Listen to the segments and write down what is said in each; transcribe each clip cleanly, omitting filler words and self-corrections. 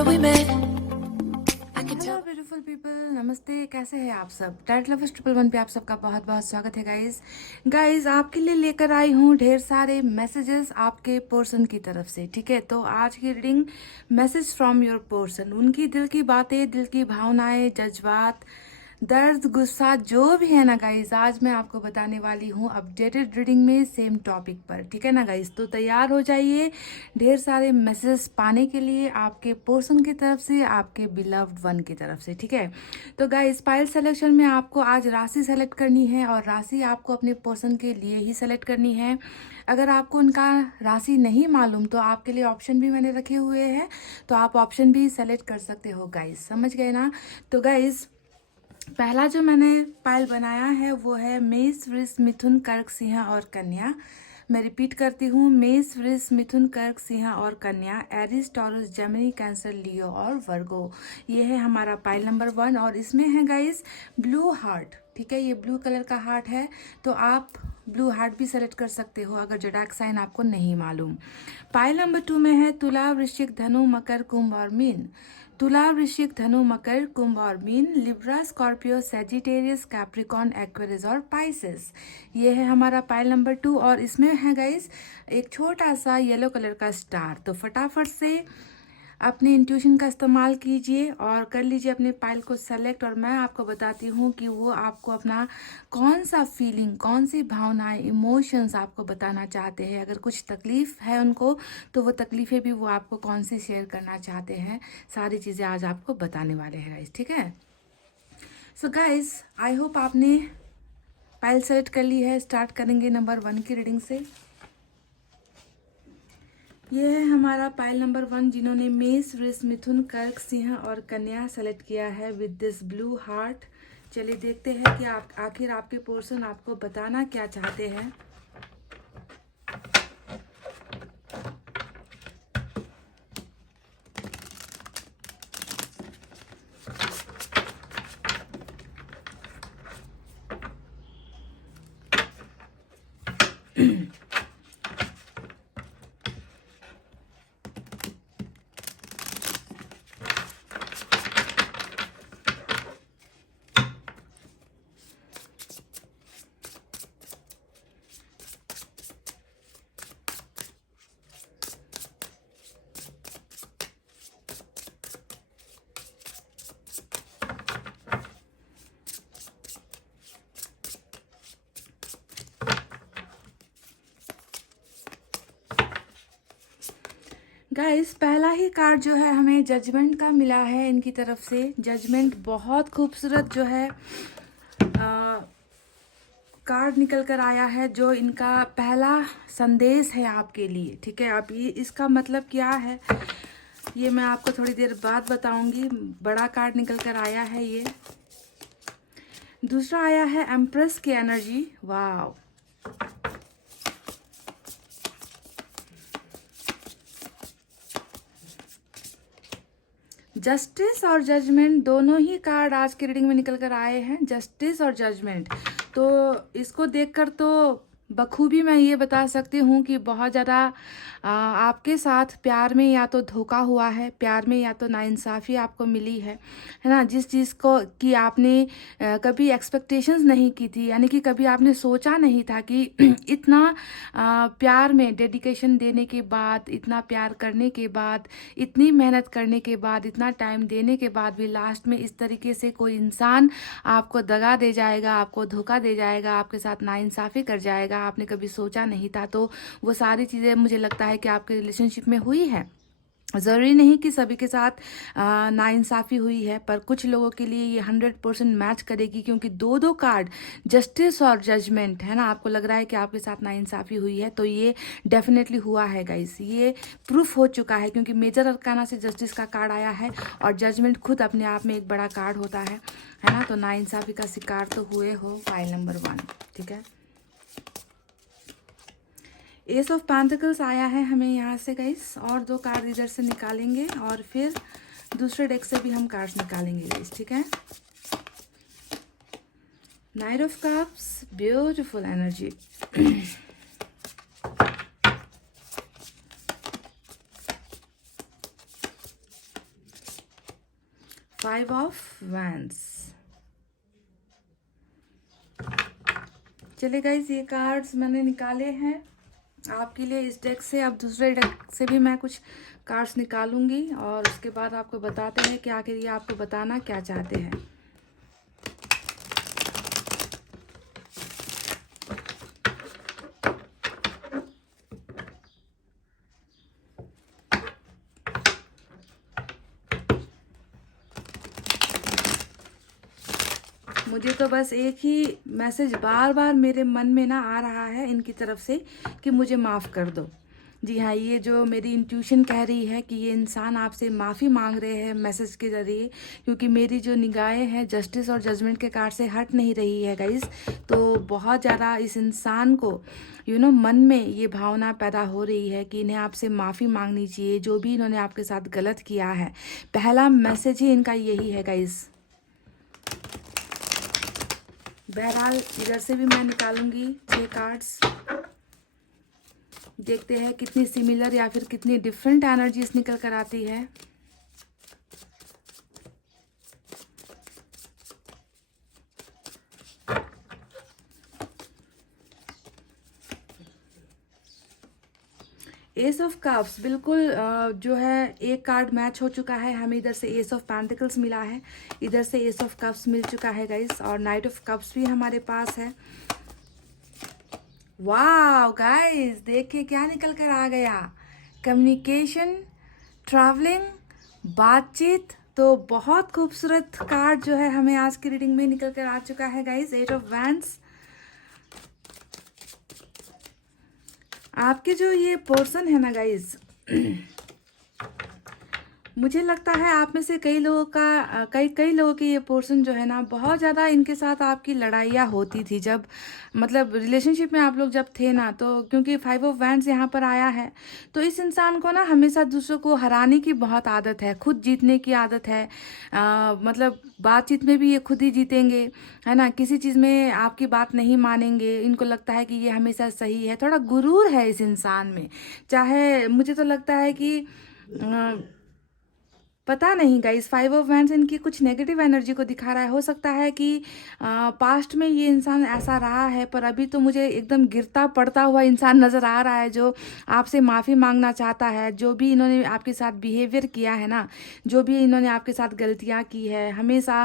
where we met. I can hello tell. Beautiful people, नमस्ते। कैसे हैं आप सब? डाइट लवर्स 111 पे आप सबका बहुत बहुत स्वागत है गाइस आपके लिए लेकर आई हूँ ढेर सारे मैसेजेस आपके पर्सन की तरफ से। ठीक है, तो आज की reading message from your person, उनकी दिल की बातें, दिल की भावनाएं, जज्बात, दर्द, गुस्सा जो भी है ना गाइस, आज मैं आपको बताने वाली हूँ अपडेटेड रीडिंग में सेम टॉपिक पर। ठीक है ना गाइस, तो तैयार हो जाइए ढेर सारे मैसेजेस पाने के लिए आपके पर्सन की तरफ से, आपके बिलव्ड वन की तरफ से। ठीक है, तो गाइस पाइल सिलेक्शन में आपको आज राशि सेलेक्ट करनी है और राशि आपको अपने पर्सन के लिए ही सेलेक्ट करनी है। अगर आपको उनका राशि नहीं मालूम तो आपके लिए ऑप्शन भी मैंने रखे हुए हैं, तो आप ऑप्शन भी सेलेक्ट कर सकते हो गाइस। समझ गए ना? तो गाइस पहला जो मैंने पाइल बनाया है वो है मेष, वृष, मिथुन, कर्क, सिंह और कन्या। मैं रिपीट करती हूँ, मेष, वृष, मिथुन, कर्क, सिंह और कन्या, एरिस, टॉरस, जेमिनी, कैंसर, लियो और वर्गो। ये है हमारा पाइल नंबर 1 और इसमें है गाइस ब्लू हार्ट। ठीक है, ये ब्लू कलर का हार्ट है, तो आप ब्लू हार्ट भी सेलेक्ट कर सकते हो अगर जोडाक साइन आपको नहीं मालूम। पाइल नंबर 2 में है तुला, वृश्चिक, धनु, मकर, कुंभ और मीन। तुला, वृश्चिक, धनु, मकर, कुंभ और mean, Libra, Scorpio, Sagittarius, Capricorn, Aquarius और पाइसेस। ये है हमारा पाइल नंबर 2 और इसमें है गाइस एक छोटा सा येलो कलर का स्टार। तो फटाफट से अपने इंट्यूशन का इस्तेमाल कीजिए और कर लीजिए अपने पाइल को सेलेक्ट, और मैं आपको बताती हूँ कि वो आपको अपना कौन सा फीलिंग, कौन सी भावनाएं, इमोशंस आपको बताना चाहते हैं। अगर कुछ तकलीफ है उनको तो वो तकलीफें भी वो आपको कौन सी शेयर करना चाहते हैं, सारी चीज़ें आज आपको बताने वाले हैं गाइस। ठीक है, सो गाइस आई होप आपने पाइल सेलेक्ट कर ली है। स्टार्ट करेंगे नंबर 1 की रीडिंग से। ये है हमारा पाइल नंबर 1, जिन्होंने मेष, वृष, मिथुन, कर्क, सिंह और कन्या सेलेक्ट किया है विद दिस ब्लू हार्ट। चलिए देखते हैं कि आप आखिर आपके पर्सन आपको बताना क्या चाहते हैं। गाइस पहला ही कार्ड जो है हमें जजमेंट का मिला है इनकी तरफ से। जजमेंट बहुत खूबसूरत जो है कार्ड निकल कर आया है, जो इनका पहला संदेश है आपके लिए। ठीक है, अब ये इसका मतलब क्या है ये मैं आपको थोड़ी देर बाद बताऊंगी। बड़ा कार्ड निकल कर आया है ये। दूसरा आया है एम्प्रेस की एनर्जी। वाह, जस्टिस और जजमेंट दोनों ही कार्ड आज की रीडिंग में निकल कर आए हैं, जस्टिस और जजमेंट। तो इसको देखकर तो बखूबी मैं ये बता सकती हूँ कि बहुत ज़्यादा आपके साथ प्यार में या तो धोखा हुआ है, प्यार में या तो नाइंसाफ़ी आपको मिली है ना। जिस चीज़ को कि आपने कभी एक्सपेक्टेशंस नहीं की थी, यानी कि कभी आपने सोचा नहीं था कि इतना प्यार में डेडिकेशन देने के बाद, इतना प्यार करने के बाद, इतनी मेहनत करने के बाद, इतना टाइम देने के बाद भी लास्ट में इस तरीके से कोई इंसान आपको दगा दे जाएगा, आपको धोखा दे जाएगा, आपके साथ नाइंसाफ़ी कर जाएगा, आपने कभी सोचा नहीं था। तो वो सारी चीज़ें मुझे लगता है कि आपके रिलेशनशिप में हुई है। ज़रूरी नहीं कि सभी के साथ नाइंसाफ़ी हुई है, पर कुछ लोगों के लिए ये 100% मैच करेगी, क्योंकि दो दो कार्ड जस्टिस और जजमेंट है ना। आपको लग रहा है कि आपके साथ नाइंसाफ़ी हुई है, तो ये डेफिनेटली हुआ है गाइस, ये प्रूफ हो चुका है, क्योंकि मेजर अरकाना से जस्टिस का कार्ड आया है और जजमेंट खुद अपने आप में एक बड़ा कार्ड होता है ना। तो नाइंसाफ़ी का शिकार तो हुए हो पाइल नंबर 1। ठीक है, एस ऑफ पेंटिकल्स आया है हमें यहाँ से गाइस, और 2 कार्ड इधर से निकालेंगे और फिर दूसरे डेक से भी हम कार्ड्स निकालेंगे गाइस। ठीक है, night of cups, beautiful energy. Five of wands. चलिए गाइस, ये कार्ड्स मैंने निकाले हैं आपके लिए इस डेक से। अब दूसरे डेक से भी मैं कुछ कार्ड्स निकालूंगी और उसके बाद आपको बताते हैं कि आखिर ये आपको बताना क्या चाहते हैं। मुझे तो बस एक ही मैसेज बार बार मेरे मन में ना आ रहा है इनकी तरफ से कि मुझे माफ़ कर दो। जी हाँ, ये जो मेरी इंट्यूशन कह रही है कि ये इंसान आपसे माफ़ी मांग रहे हैं मैसेज के ज़रिए, क्योंकि मेरी जो निगाहें हैं जस्टिस और जजमेंट के कार्ड से हट नहीं रही है गाइस। तो बहुत ज़्यादा इस इंसान को मन में ये भावना पैदा हो रही है कि इन्हें आपसे माफ़ी मांगनी चाहिए, जो भी इन्होंने आपके साथ गलत किया है। पहला मैसेज ही इनका यही है गाइस। बहरहाल इधर से भी मैं निकालूंगी 6 कार्ड्स। देखते हैं कितनी सिमिलर या फिर कितनी डिफरेंट एनर्जीज निकल कर आती है। एस ऑफ कप्स, बिल्कुल जो है एक कार्ड मैच हो चुका है। हमें इधर से एस ऑफ पेंटिकल्स मिला है, इधर से एस ऑफ कप्स मिल चुका है गाइस, और नाइट ऑफ कप्स भी हमारे पास है। वाह गाइस, देखिए क्या निकल कर आ गया। कम्युनिकेशन, ट्रैवलिंग, बातचीत। तो बहुत खूबसूरत कार्ड जो है हमें आज की रीडिंग में निकल कर आ चुका है गाइस। Eight of wands. आपके जो ये पर्सन है ना गाइस, मुझे लगता है आप में से कई लोगों का कई लोगों की ये पर्सन जो है ना, बहुत ज़्यादा इनके साथ आपकी लड़ाइयाँ होती थी जब मतलब रिलेशनशिप में आप लोग जब थे ना। तो क्योंकि फाइव ऑफ वैंड्स यहाँ पर आया है, तो इस इंसान को ना हमेशा दूसरों को हराने की बहुत आदत है, खुद जीतने की आदत है। मतलब बातचीत में भी ये खुद ही जीतेंगे, है ना। किसी चीज़ में आपकी बात नहीं मानेंगे। इनको लगता है कि ये हमेशा सही है। थोड़ा गुरूर है इस इंसान में। चाहे मुझे तो लगता है कि पता नहीं गाइस, फाइव ऑफ वैंड्स इनकी कुछ नेगेटिव एनर्जी को दिखा रहा है। हो सकता है कि पास्ट में ये इंसान ऐसा रहा है, पर अभी तो मुझे एकदम गिरता पड़ता हुआ इंसान नज़र आ रहा है जो आपसे माफ़ी मांगना चाहता है। जो भी इन्होंने आपके साथ बिहेवियर किया है ना, जो भी इन्होंने आपके साथ गलतियाँ की है, हमेशा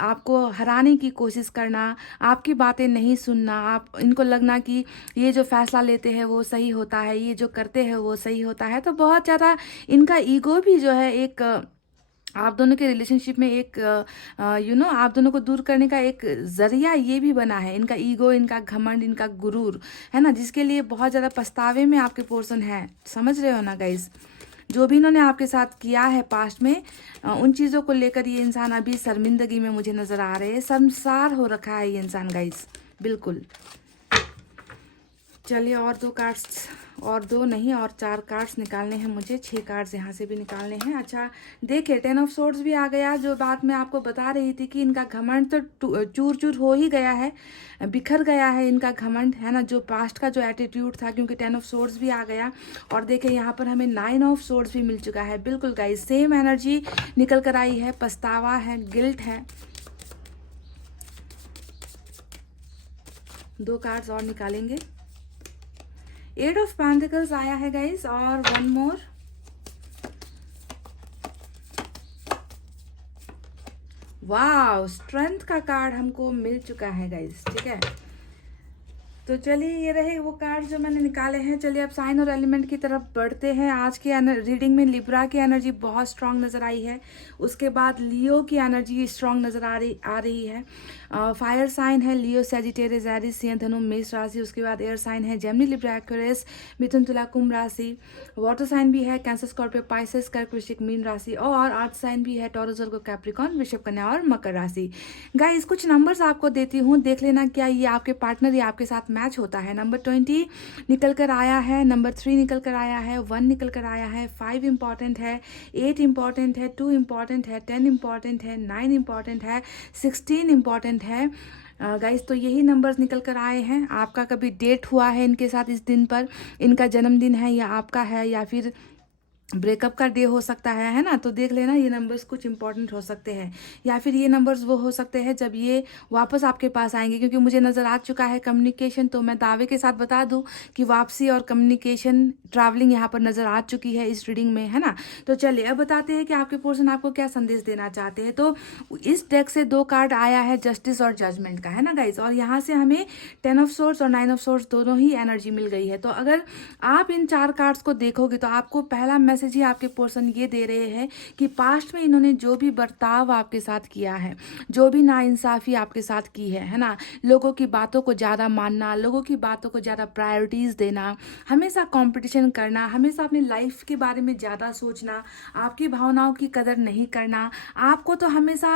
आपको हराने की कोशिश करना, आपकी बातें नहीं सुनना, आप इनको लगना कि ये जो फैसला लेते हैं वो सही होता है, ये जो करते हैं वो सही होता है। तो बहुत ज़्यादा इनका ईगो भी जो है एक आप दोनों के रिलेशनशिप में एक आप दोनों को दूर करने का एक जरिया ये भी बना है। इनका ईगो, इनका घमंड, इनका गुरूर, है ना, जिसके लिए बहुत ज़्यादा पछतावे में आपके पर्सन है। समझ रहे हो ना गाइस, जो भी इन्होंने आपके साथ किया है पास्ट में, उन चीज़ों को लेकर ये इंसान अभी शर्मिंदगी में मुझे नज़र आ रहे हैं। शर्मसार हो रखा है ये इंसान गाइस, बिल्कुल। चलिए और 2 कार्ड्स, और 2 नहीं और 4 कार्ड्स निकालने हैं मुझे। 6 कार्ड्स यहाँ से भी निकालने हैं। अच्छा देखिए, 10 ऑफ सोर्ड्स भी आ गया। जो बात मैं आपको बता रही थी कि इनका घमंड तो चूर चूर हो ही गया है, बिखर गया है इनका घमंड, है ना, जो पास्ट का जो एटीट्यूड था, क्योंकि 10 ऑफ सोर्ड्स भी आ गया। और देखिए यहाँ पर हमें 9 ऑफ सोर्ड्स भी मिल चुका है। बिल्कुल गाइस, सेम एनर्जी निकल कर आई है। पछतावा है, गिल्ट है। 2 कार्ड्स और निकालेंगे। 8 ऑफ पेंटिकल्स आया है गाइस, और 1 मोर। वाव, स्ट्रेंथ का कार्ड हमको मिल चुका है गाइस, ठीक है। तो चलिए, ये रहे वो कार्ड जो मैंने निकाले हैं। चलिए अब साइन और एलिमेंट की तरफ बढ़ते हैं। आज की रीडिंग में लिब्रा की एनर्जी बहुत स्ट्रांग नज़र आई है। उसके बाद लियो की एनर्जी स्ट्रांग नज़र आ रही है। फायर साइन है लियो, सैजिटेरियस, एरिस, सिंह, धनु, मेष राशि। उसके बाद एयर साइन है जेमिनी, लिब्रा, एक्वेरियस, मिथुन, तुला, कुंभ राशि। वाटर साइन भी है कैंसर, स्कॉर्पियो, पाइसेस, कर्क, वृश्चिक, मीन राशि। और अर्थ साइन भी है टॉरस, वर्गो, कैप्रिकॉर्न, वृषभ, कन्या और मकर राशि। गाइस कुछ नंबर्स आपको देती हूँ, देख लेना क्या ये आपके पार्टनर या आपके साथ मैच होता है। नंबर 20 निकल कर आया है, नंबर 3 निकल कर आया है, 1 निकल कर आया है, 5 इंपॉर्टेंट है, 8 इंपॉर्टेंट है, 2 इंपॉर्टेंट है, 10 इंपॉर्टेंट है, 9 इंपॉर्टेंट है, 16 इंपॉर्टेंट है। गाइस तो यही नंबर्स निकल कर आए हैं। आपका कभी डेट हुआ है इनके साथ इस दिन पर, इनका जन्मदिन है या आपका है, या फिर ब्रेकअप का डे हो सकता है ना, तो देख लेना ये नंबर्स कुछ इंपॉर्टेंट हो सकते हैं, या फिर ये नंबर्स वो हो सकते हैं जब ये वापस आपके पास आएंगे, क्योंकि मुझे नज़र आ चुका है कम्युनिकेशन। तो मैं दावे के साथ बता दूं कि वापसी और कम्युनिकेशन ट्रैवलिंग यहाँ पर नज़र आ चुकी है इस रीडिंग में, है ना। तो चलिए अब बताते हैं कि आपके पर्सन आपको क्या संदेश देना चाहते हैं। तो इस डेक से 2 कार्ड आया है, जस्टिस और जजमेंट का, है ना गाइज, और यहाँ से हमें 10 ऑफ सोर्स और 9 ऑफ सोर्स दोनों ही एनर्जी मिल गई है। तो अगर आप इन 4 कार्ड्स को देखोगे तो आपको पहला मैसेज ही आपके पर्सन ये दे रहे हैं कि पास्ट में इन्होंने जो भी बर्ताव आपके साथ किया है, जो भी नाइंसाफ़ी आपके साथ की है ना, लोगों की बातों को ज़्यादा मानना, लोगों की बातों को ज़्यादा प्रायोरिटीज़ देना, हमेशा कंपटीशन करना, हमेशा अपनी लाइफ के बारे में ज़्यादा सोचना, आपकी भावनाओं की कदर नहीं करना, आपको तो हमेशा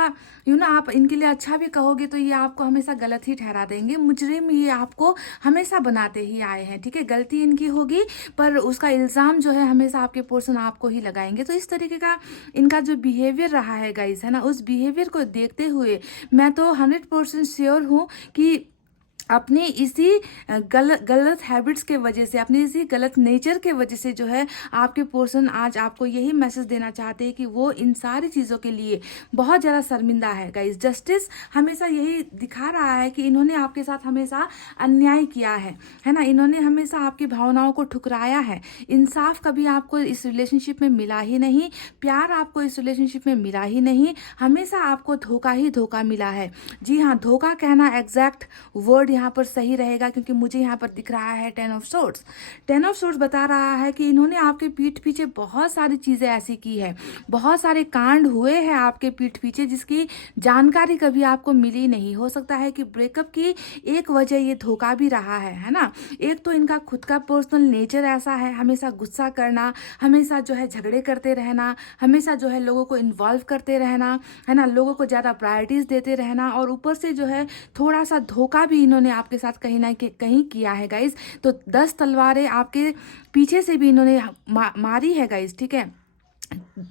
आप इनके लिए अच्छा भी कहोगे तो ये आपको हमेशा गलत ही ठहरा देंगे, मुजरिम ये आपको हमेशा बनाते ही आए हैं, ठीक है। गलती इनकी होगी पर उसका इल्ज़ाम जो है हमेशा आपके पर्सन आपको ही लगाएंगे। तो इस तरीके का इनका जो बिहेवियर रहा है गाइस, है ना, उस बिहेवियर को देखते हुए मैं तो 100% श्योर हूँ कि अपने इसी गलत हैबिट्स के वजह से, अपने इसी गलत नेचर के वजह से जो है आपके पर्सन आज आपको यही मैसेज देना चाहते हैं कि वो इन सारी चीज़ों के लिए बहुत ज़्यादा शर्मिंदा है गाइस। जस्टिस हमेशा यही दिखा रहा है कि इन्होंने आपके साथ हमेशा अन्याय किया है ना, इन्होंने हमेशा आपकी भावनाओं को ठुकराया है। इंसाफ कभी आपको इस रिलेशनशिप में मिला ही नहीं, प्यार आपको इस रिलेशनशिप में मिला ही नहीं, हमेशा आपको धोखा ही धोखा मिला है। जी हाँ, धोखा कहना एग्जैक्ट वर्ड यहाँ पर सही रहेगा, क्योंकि मुझे यहाँ पर दिख रहा है 10 ऑफ सोर्ड्स। 10 ऑफ सोर्ड्स बता रहा है कि इन्होंने आपके पीठ पीछे बहुत सारी चीज़ें ऐसी की है, बहुत सारे कांड हुए हैं आपके पीठ पीछे जिसकी जानकारी कभी आपको मिली नहीं। हो सकता है कि ब्रेकअप की एक वजह ये धोखा भी रहा है ना। एक तो इनका खुद का पर्सनल नेचर ऐसा है, हमेशा गुस्सा करना, हमेशा जो है झगड़े करते रहना, हमेशा जो है लोगों को इन्वॉल्व करते रहना, है ना, लोगों को ज़्यादा प्रायोरिटीज़ देते रहना, और ऊपर से जो है थोड़ा सा धोखा भी इन्होंने आपके साथ कहीं ना कहीं किया है गाइज। तो 10 तलवारें आपके पीछे से भी इन्होंने मारी है गाइज, ठीक है।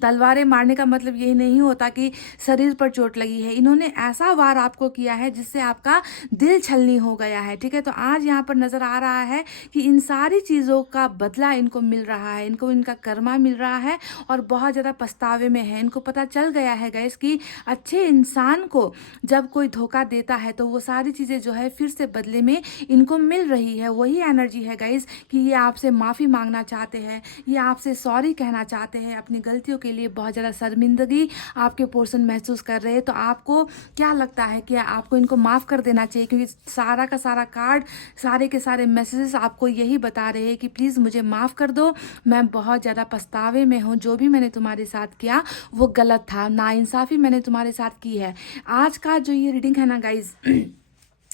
तलवारें मारने का मतलब यही नहीं होता कि शरीर पर चोट लगी है, इन्होंने ऐसा वार आपको किया है जिससे आपका दिल छलनी हो गया है, ठीक है। तो आज यहाँ पर नजर आ रहा है कि इन सारी चीज़ों का बदला इनको मिल रहा है, इनको इनका कर्मा मिल रहा है और बहुत ज़्यादा पछतावे में है। इनको पता चल गया है गाइस कि अच्छे इंसान को जब कोई धोखा देता है तो वो सारी चीज़ें जो है फिर से बदले में इनको मिल रही है। वही एनर्जी है गाइस कि ये आपसे माफ़ी मांगना चाहते हैं, ये आपसे सॉरी कहना चाहते हैं, अपनी गलतियों के लिए बहुत ज़्यादा शर्मिंदगी आपके पर्सन महसूस कर रहे हैं। तो आपको क्या लगता है कि आपको इनको माफ़ कर देना चाहिए? क्योंकि सारा का सारा कार्ड, सारे के सारे मैसेजेस आपको यही बता रहे हैं कि प्लीज़ मुझे माफ़ कर दो, मैं बहुत ज़्यादा पछतावे में हूँ, जो भी मैंने तुम्हारे साथ किया वो गलत था, नाइंसाफ़ी मैंने तुम्हारे साथ की है। आज का जो ये रीडिंग है ना गाइज,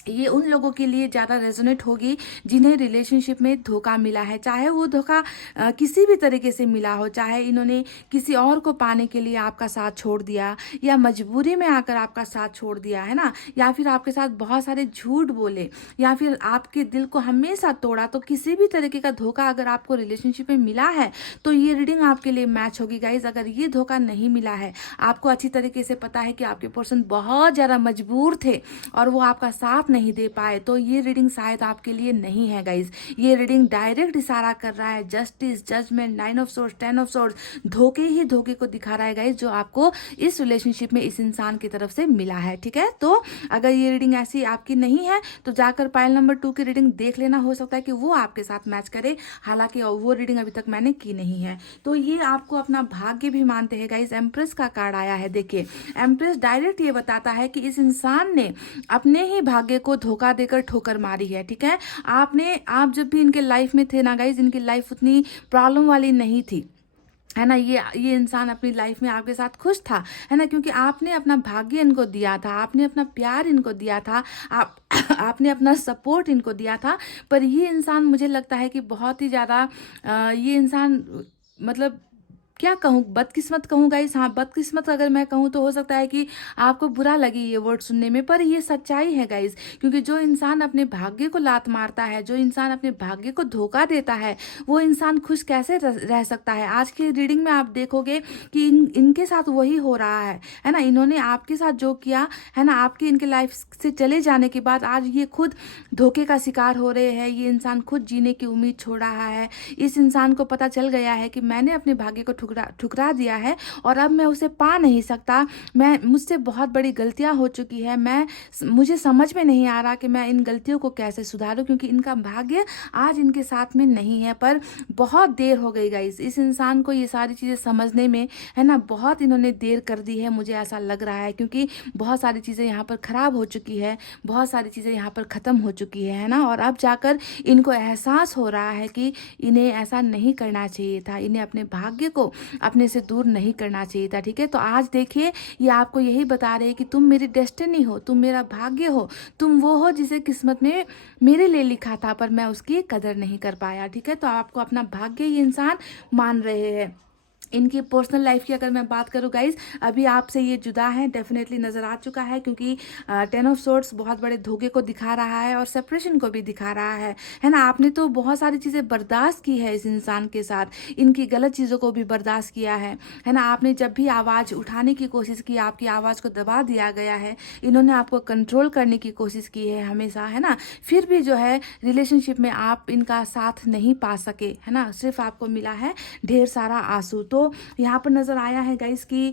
ये उन लोगों के लिए ज़्यादा रेजोनेट होगी जिन्हें रिलेशनशिप में धोखा मिला है, चाहे वो धोखा किसी भी तरीके से मिला हो, चाहे इन्होंने किसी और को पाने के लिए आपका साथ छोड़ दिया या मजबूरी में आकर आपका साथ छोड़ दिया, है ना, या फिर आपके साथ बहुत सारे झूठ बोले या फिर आपके दिल को हमेशा तोड़ा। तो किसी भी तरीके का धोखा अगर आपको रिलेशनशिप में मिला है तो ये रीडिंग आपके लिए मैच होगी गाइज। अगर ये धोखा नहीं मिला है, आपको अच्छी तरीके से पता है कि आपके पर्सन बहुत ज़्यादा मजबूर थे और वो आपका साथ नहीं दे पाए, तो ये रीडिंग शायद आपके लिए नहीं है गाइज। ये रीडिंग डायरेक्ट इशारा कर रहा है justice, judgement, 9 of swords, 10 of swords, धोखे ही धोखे को दिखा रहा है गाइज जो आपको इस रिलेशनशिप में इस इंसान की तरफ से मिला है, ठीक है। तो अगर ये रीडिंग ऐसी आपकी नहीं है तो जाकर पाइल नंबर 2 की रीडिंग देख लेना, हो सकता है कि वो आपके साथ मैच करे, हालांकि वो रीडिंग अभी तक मैंने की नहीं है। तो ये आपको अपना भाग्य भी मानते हैं गाइज। एम्प्रेस का कार्ड आया है, देखिए एम्प्रेस डायरेक्ट ये बताता है कि इस इंसान ने अपने ही भाग्य को धोखा देकर ठोकर मारी है, ठीक है। आप जब भी इनके लाइफ में थे ना गाइज, इनकी लाइफ उतनी प्रॉब्लम वाली नहीं थी, है ना। ये इंसान अपनी लाइफ में आपके साथ खुश था, है ना, क्योंकि आपने अपना भाग्य इनको दिया था, आपने अपना प्यार इनको दिया था, आपने अपना सपोर्ट इनको दिया था। पर ये इंसान मुझे लगता है कि बहुत ही ज़्यादा ये इंसान मतलब क्या कहूँ, बदकिस्मत कहूँ गाइस, हाँ बदकिस्मत अगर मैं कहूँ तो हो सकता है कि आपको बुरा लगे ये वर्ड सुनने में, पर ये सच्चाई है गाइस। क्योंकि जो इंसान अपने भाग्य को लात मारता है, जो इंसान अपने भाग्य को धोखा देता है, वो इंसान खुश कैसे रह सकता है। आज की रीडिंग में आप देखोगे कि इनके साथ वही हो रहा है ना। इन्होंने आपके साथ जो किया है ना, आपके इनके लाइफ से चले जाने के बाद आज ये खुद धोखे का शिकार हो रहे हैं। ये इंसान खुद जीने की उम्मीद छोड़ रहा है। इस इंसान को पता चल गया है कि मैंने अपने भाग्य को ठुकरा दिया है और अब मैं उसे पा नहीं सकता। मुझसे बहुत बड़ी गलतियां हो चुकी है। मुझे समझ में नहीं आ रहा कि मैं इन गलतियों को कैसे सुधारूं, क्योंकि इनका भाग्य आज इनके साथ में नहीं है। पर बहुत देर हो गई गाइस इस इंसान को ये सारी चीज़ें समझने में, है ना। बहुत इन्होंने देर कर दी है, मुझे ऐसा लग रहा है, क्योंकि बहुत सारी चीज़ें यहाँ पर ख़राब हो चुकी है, बहुत सारी चीज़ें यहाँ पर ख़त्म हो चुकी है ना। और अब जाकर इनको एहसास हो रहा है कि इन्हें ऐसा नहीं करना चाहिए था, इन्हें अपने भाग्य को अपने से दूर नहीं करना चाहिए था। ठीक है, तो आज देखिए ये आपको यही बता रहे हैं कि तुम मेरी डेस्टिनी हो, तुम मेरा भाग्य हो, तुम वो हो जिसे किस्मत ने मेरे लिए लिखा था, पर मैं उसकी कदर नहीं कर पाया। ठीक है, तो आपको अपना भाग्य ये इंसान मान रहे हैं। इनकी पर्सनल लाइफ की अगर मैं बात करूँ गाइज, अभी आपसे ये जुदा है, डेफिनेटली नज़र आ चुका है, क्योंकि 10 ऑफ सोर्ड्स बहुत बड़े धोखे को दिखा रहा है और सेपरेशन को भी दिखा रहा है ना। आपने तो बहुत सारी चीज़ें बर्दाश्त की है इस इंसान के साथ, इनकी गलत चीज़ों को भी बर्दाश्त किया है ना। आपने जब भी आवाज़ उठाने की कोशिश की, आपकी आवाज़ को दबा दिया गया है, इन्होंने आपको कंट्रोल करने की कोशिश की है हमेशा, है ना। फिर भी जो है रिलेशनशिप में आप इनका साथ नहीं पा सके, है ना। सिर्फ आपको मिला है ढेर सारा आंसू। तो यहाँ पर नज़र आया है गाइस कि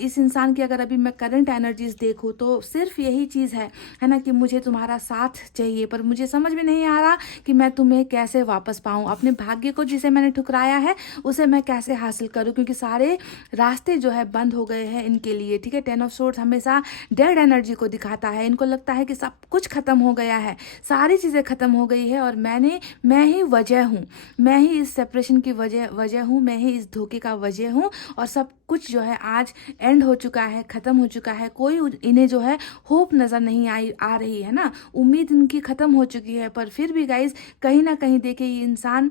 इस इंसान की अगर अभी मैं करंट एनर्जीज देखूँ तो सिर्फ यही चीज़ है ना, कि मुझे तुम्हारा साथ चाहिए, पर मुझे समझ में नहीं आ रहा कि मैं तुम्हें कैसे वापस पाऊँ। अपने भाग्य को जिसे मैंने ठुकराया है उसे मैं कैसे हासिल करूँ, क्योंकि सारे रास्ते जो है बंद हो गए हैं इनके लिए। ठीक है, 10 ऑफ सोर्ड्स हमेशा डेड एनर्जी को दिखाता है। इनको लगता है कि सब कुछ खत्म हो गया है, सारी चीज़ें खत्म हो गई है और मैं ही वजह हूँ, मैं ही इस सेपरेशन की वजह हूँ, मैं ही इस धोखे का वजह हूँ, और सब कुछ जो है आज एंड हो चुका है, ख़त्म हो चुका है। कोई इन्हें जो है होप नज़र नहीं आ रही है ना, उम्मीद इनकी ख़त्म हो चुकी है। पर फिर भी गाइज कहीं ना कहीं देखिए ये इंसान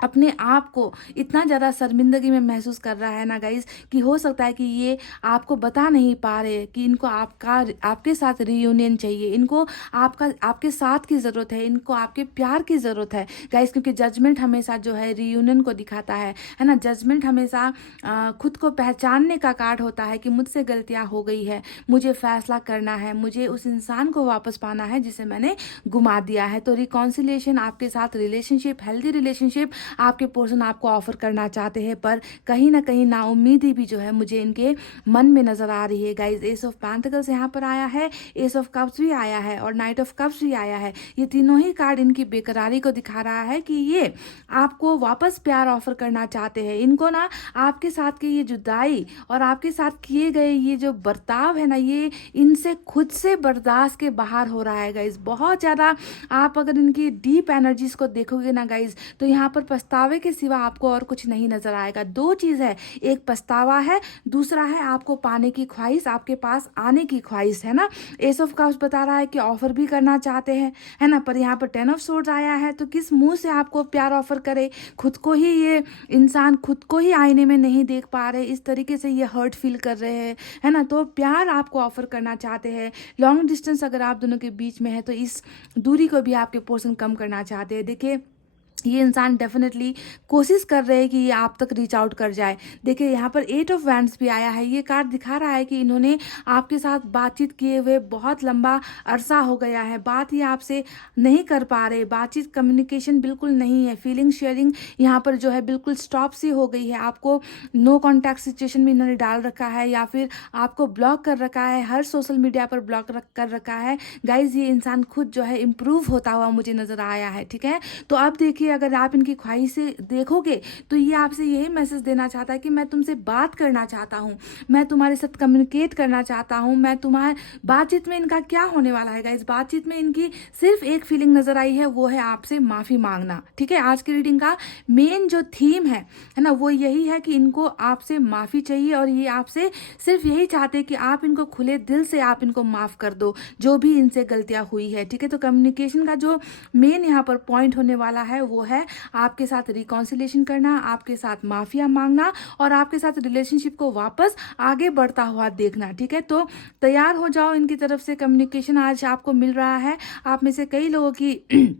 अपने आप को इतना ज़्यादा शर्मिंदगी में महसूस कर रहा है ना गाइज, कि हो सकता है कि ये आपको बता नहीं पा रहे कि इनको आपके साथ रियूनियन चाहिए, इनको आपके साथ की ज़रूरत है, इनको आपके प्यार की ज़रूरत है गाइज। क्योंकि जजमेंट हमेशा जो है रियूनियन को दिखाता है ना। जजमेंट हमेशा खुद को पहचानने का कार्ड होता है कि मुझसे गलतियाँ हो गई है, मुझे फैसला करना है, मुझे उस इंसान को वापस पाना है जिसे मैंने गुमा दिया है। तो रिकॉन्सिलिएशन आपके साथ रिलेशनशिप, हेल्दी रिलेशनशिप आपके पर्सन आपको ऑफर करना चाहते हैं, पर कहीं ना उम्मीदी भी जो है मुझे इनके मन में नजर आ रही है गाइज। एस ऑफ पेंटिकल्स यहाँ पर आया है, एस ऑफ कप्स भी आया है और नाइट ऑफ कप्स भी आया है। ये तीनों ही कार्ड इनकी बेकरारी को दिखा रहा है कि ये आपको वापस प्यार ऑफर करना चाहते हैं। इनको ना आपके साथ की ये जुदाई और आपके साथ किए गए ये जो बर्ताव है ना, ये इनसे खुद से बर्दाश्त के बाहर हो रहा है गाइज, बहुत ज़्यादा। आप अगर इनकी डीप एनर्जीज को देखोगे ना गाइज, तो यहाँ पर पछतावे के सिवा आपको और कुछ नहीं नजर आएगा। दो चीज़ है, एक पछतावा है, दूसरा है आपको पाने की ख्वाहिश, आपके पास आने की ख्वाहिश, है ना। एस ऑफ कप्स बता रहा है कि ऑफर भी करना चाहते हैं, है ना। पर यहाँ पर 10 ऑफ सोर्ड्स आया है, तो किस मुंह से आपको प्यार ऑफर करे। खुद को ही ये इंसान खुद को ही आईने में नहीं देख पा रहे, इस तरीके से ये हर्ट फील कर रहे हैं, है ना। तो प्यार आपको ऑफर करना चाहते हैं। लॉन्ग डिस्टेंस अगर आप दोनों के बीच में है तो इस दूरी को भी आपके पर्सन कम करना चाहते हैं। देखिए ये इंसान डेफिनेटली कोशिश कर रहे हैं कि ये आप तक रीच आउट कर जाए। देखिए यहाँ पर 8 ऑफ वैंड्स भी आया है। ये कार्ड दिखा रहा है कि इन्होंने आपके साथ बातचीत किए हुए बहुत लंबा अरसा हो गया है, बात ये आपसे नहीं कर पा रहे, बातचीत कम्युनिकेशन बिल्कुल नहीं है, फीलिंग शेयरिंग यहाँ पर जो है बिल्कुल स्टॉप सी हो गई है। आपको नो कॉन्टैक्ट सिचुएशन में इन्होंने डाल रखा है या फिर आपको ब्लॉक कर रखा है, हर सोशल मीडिया पर ब्लॉक कर रखा है गाइज। ये इंसान खुद जो है इम्प्रूव होता हुआ मुझे नज़र आया है, ठीक है। तो अब देखिए अगर आप इनकी ख्वाहिश से देखोगे तो ये आपसे यही मैसेज देना चाहता है कि मैं तुमसे बात करना चाहता हूँ, मैं तुम्हारे साथ कम्युनिकेट करना चाहता हूँ। मैं तुम्हारे बातचीत में इनका क्या होने वाला है गाइस, बातचीत में इनकी सिर्फ एक फीलिंग नजर आई है, वो है आपसे माफी मांगना, ठीक है। आज की रीडिंग का मेन जो थीम है ना, वो यही है कि इनको आपसे माफी चाहिए और ये आपसे सिर्फ यही चाहते हैं कि आप इनको खुले दिल से आप इनको माफ कर दो जो भी इनसे गलतियां हुई है, ठीक है। तो कम्युनिकेशन का जो मेन यहाँ पर पॉइंट होने वाला है वो वो है आपके साथ रिकॉन्सिलेशन करना, आपके साथ माफिया मांगना और आपके साथ रिलेशनशिप को वापस आगे बढ़ता हुआ देखना। ठीक है, तो तैयार हो जाओ, इनकी तरफ से कम्युनिकेशन आज आपको मिल रहा है। आप में से कई लोगों की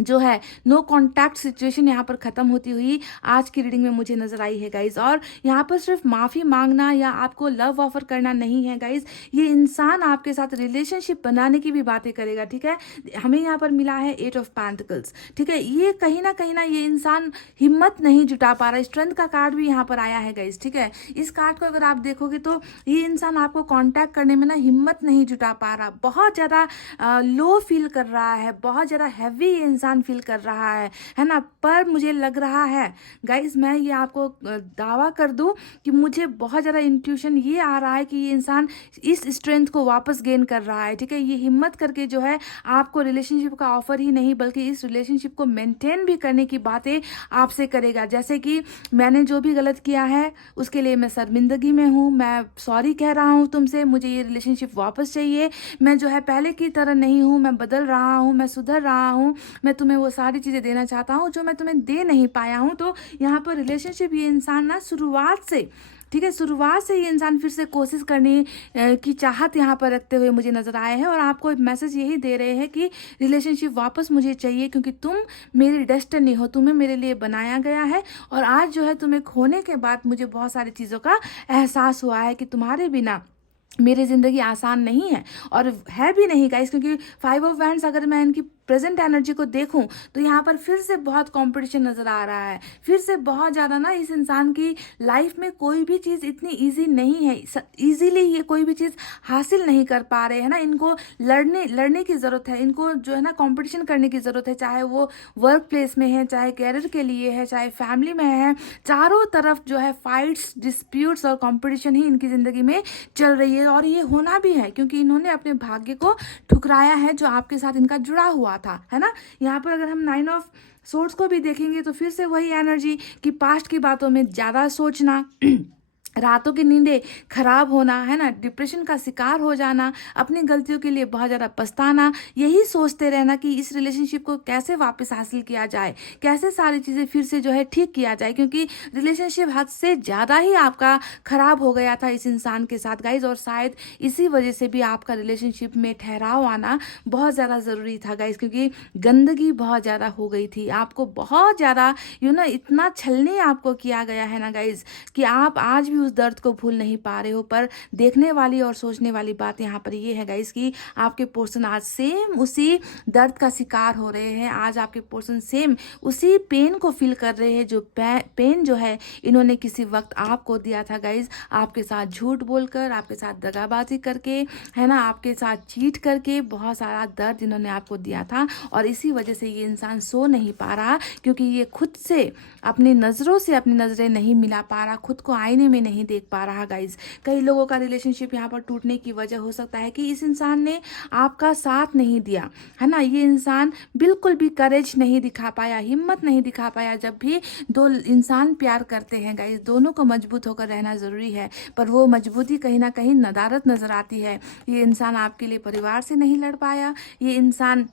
जो है नो कॉन्टैक्ट सिचुएशन यहाँ पर ख़त्म होती हुई आज की रीडिंग में मुझे नज़र आई है गाइज। और यहाँ पर सिर्फ माफ़ी मांगना या आपको लव ऑफर करना नहीं है गाइज, ये इंसान आपके साथ रिलेशनशिप बनाने की भी बातें करेगा। ठीक है, हमें यहाँ पर मिला है 8 ऑफ पेंटिकल्स। ठीक है, ये कहीं ना ये इंसान हिम्मत नहीं जुटा पा रहा, स्ट्रेंथ का कार्ड भी यहाँ पर आया है गाइज। ठीक है, इस कार्ड को अगर आप देखोगे तो ये इंसान आपको कॉन्टैक्ट करने में ना हिम्मत नहीं जुटा पा रहा, बहुत ज़्यादा लो फील कर रहा है, बहुत ज़्यादा हैवी इंसान फील कर रहा है ना। पर मुझे लग रहा है गाइस, मैं ये आपको दावा कर दूं कि मुझे बहुत ज़्यादा इंट्यूशन ये आ रहा है कि ये इंसान इस स्ट्रेंथ को वापस गेन कर रहा है। ठीक है, ये हिम्मत करके जो है आपको रिलेशनशिप का ऑफर ही नहीं बल्कि इस रिलेशनशिप को मेंटेन भी करने की बातें आपसे करेगा। जैसे कि मैंने जो भी गलत किया है उसके लिए मैं शर्मिंदगी में हूँ, मैं सॉरी कह रहा हूँ तुमसे, मुझे ये रिलेशनशिप वापस चाहिए, मैं जो है पहले की तरह नहीं हूँ, मैं बदल रहा हूँ, मैं सुधर रहा हूँ, मैं तुम्हें वो सारी चीज़ें देना चाहता हूँ जो मैं तुम्हें दे नहीं पाया हूँ। तो यहाँ पर रिलेशनशिप ये इंसान ना शुरुआत से, ठीक है, शुरुआत से ये इंसान फिर से कोशिश करने की चाहत यहाँ पर रखते हुए मुझे नज़र आए हैं और आपको एक मैसेज यही दे रहे हैं कि रिलेशनशिप वापस मुझे चाहिए क्योंकि तुम मेरी डेस्टिनी हो, तुम्हें मेरे लिए बनाया गया है। और आज जो है तुम्हें खोने के बाद मुझे बहुत सारी चीज़ों का एहसास हुआ है कि तुम्हारे बिना मेरी ज़िंदगी आसान नहीं है और है भी नहीं गाइस, क्योंकि 5 ऑफ वैंड्स अगर मैं इनकी प्रेजेंट एनर्जी को देखूं तो यहाँ पर फिर से बहुत कंपटीशन नज़र आ रहा है, फिर से बहुत ज़्यादा ना इस इंसान की लाइफ में कोई भी चीज़ इतनी इजी नहीं है, इजीली ये कोई भी चीज़ हासिल नहीं कर पा रहे हैं ना। इनको लड़ने की ज़रूरत है, इनको जो है ना कंपटीशन करने की ज़रूरत है, चाहे वो वर्क प्लेस में है, चाहे कैरियर के लिए है, चाहे फैमिली में है, चारों तरफ जो है फाइट्स, डिस्प्यूट्स और कॉम्पिटिशन ही इनकी ज़िंदगी में चल रही है। और ये होना भी है क्योंकि इन्होंने अपने भाग्य को ठुकराया है जो आपके साथ इनका जुड़ा हुआ था, है ना। यहाँ पर अगर हम 9 ऑफ सोर्ड्स को भी देखेंगे तो फिर से वही एनर्जी कि पास्ट की बातों में ज़्यादा सोचना, रातों की नींदें खराब होना, है ना, डिप्रेशन का शिकार हो जाना, अपनी गलतियों के लिए बहुत ज़्यादा पछताना, यही सोचते रहना कि इस रिलेशनशिप को कैसे वापस हासिल किया जाए, कैसे सारी चीज़ें फिर से जो है ठीक किया जाए, क्योंकि रिलेशनशिप हद से ज़्यादा ही आपका ख़राब हो गया था इस इंसान के साथ गाइज। और शायद इसी वजह से भी आपका रिलेशनशिप में ठहराव आना बहुत ज़्यादा ज़रूरी था गाइज, क्योंकि गंदगी बहुत ज़्यादा हो गई थी, आपको बहुत ज़्यादा इतना छलनी आपको किया गया है ना गाइज कि आप आज भी उस दर्द को भूल नहीं पा रहे हो। पर देखने वाली और सोचने वाली बात यहाँ पर ये है गाइस कि आपके पोर्शन आज सेम उसी दर्द का शिकार हो रहे हैं, आज आपके पोर्शन सेम उसी पेन को फील कर रहे हैं जो पेन जो है इन्होंने किसी वक्त आपको दिया था गाइस, आपके साथ झूठ बोलकर, आपके साथ दगाबाजी करके, है ना, आपके साथ चीट करके बहुत सारा दर्द इन्होंने आपको दिया था। और इसी वजह से ये इंसान सो नहीं पा रहा क्योंकि ये खुद से अपनी नज़रों से अपनी नज़रें नहीं मिला पा रहा, खुद को आईने में नहीं देख पा रहा गाइज। कई लोगों का रिलेशनशिप यहाँ पर टूटने की वजह हो सकता है कि इस इंसान ने आपका साथ नहीं दिया, है ना, ये इंसान बिल्कुल भी करेज नहीं दिखा पाया, हिम्मत नहीं दिखा पाया। जब भी दो इंसान प्यार करते हैं गाइज, दोनों को मजबूत होकर रहना ज़रूरी है, पर वो मजबूती कहीं ना कहीं नदारत नज़र आती है। ये इंसान आपके लिए परिवार से नहीं लड़ पाया, ये इंसान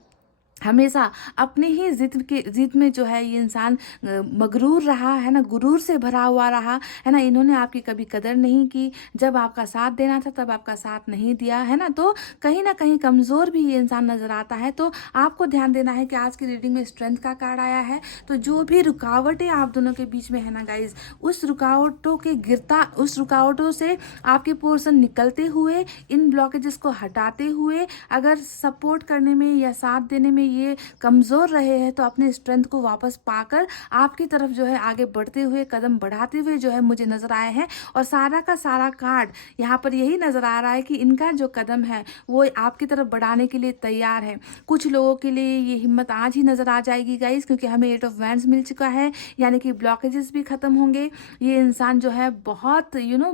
हमेशा अपनी ही जिद में जो है ये इंसान मगरूर रहा, है ना, गुरूर से भरा हुआ रहा, है ना। इन्होंने आपकी कभी कदर नहीं की, जब आपका साथ देना था तब आपका साथ नहीं दिया, है ना। तो कहीं ना कहीं कमज़ोर भी ये इंसान नज़र आता है। तो आपको ध्यान देना है कि आज की रीडिंग में स्ट्रेंथ का कार्ड आया है, तो जो भी रुकावटें आप दोनों के बीच में है ना गाइज, उस रुकावटों से आपके पोर्शन निकलते हुए, इन ब्लॉकेजेस को हटाते हुए, अगर सपोर्ट करने में या साथ देने में ये कमज़ोर रहे हैं तो अपने स्ट्रेंथ को वापस पाकर आपकी तरफ जो है आगे बढ़ते हुए, कदम बढ़ाते हुए जो है मुझे नज़र आए हैं। और सारा का सारा कार्ड यहाँ पर यही नज़र आ रहा है कि इनका जो कदम है वो आपकी तरफ बढ़ाने के लिए तैयार है। कुछ लोगों के लिए ये हिम्मत आज ही नज़र आ जाएगी गाइस, क्योंकि हमें 8 ऑफ वैंड्स मिल चुका है, यानी कि ब्लॉकेजेस भी ख़त्म होंगे। ये इंसान जो है बहुत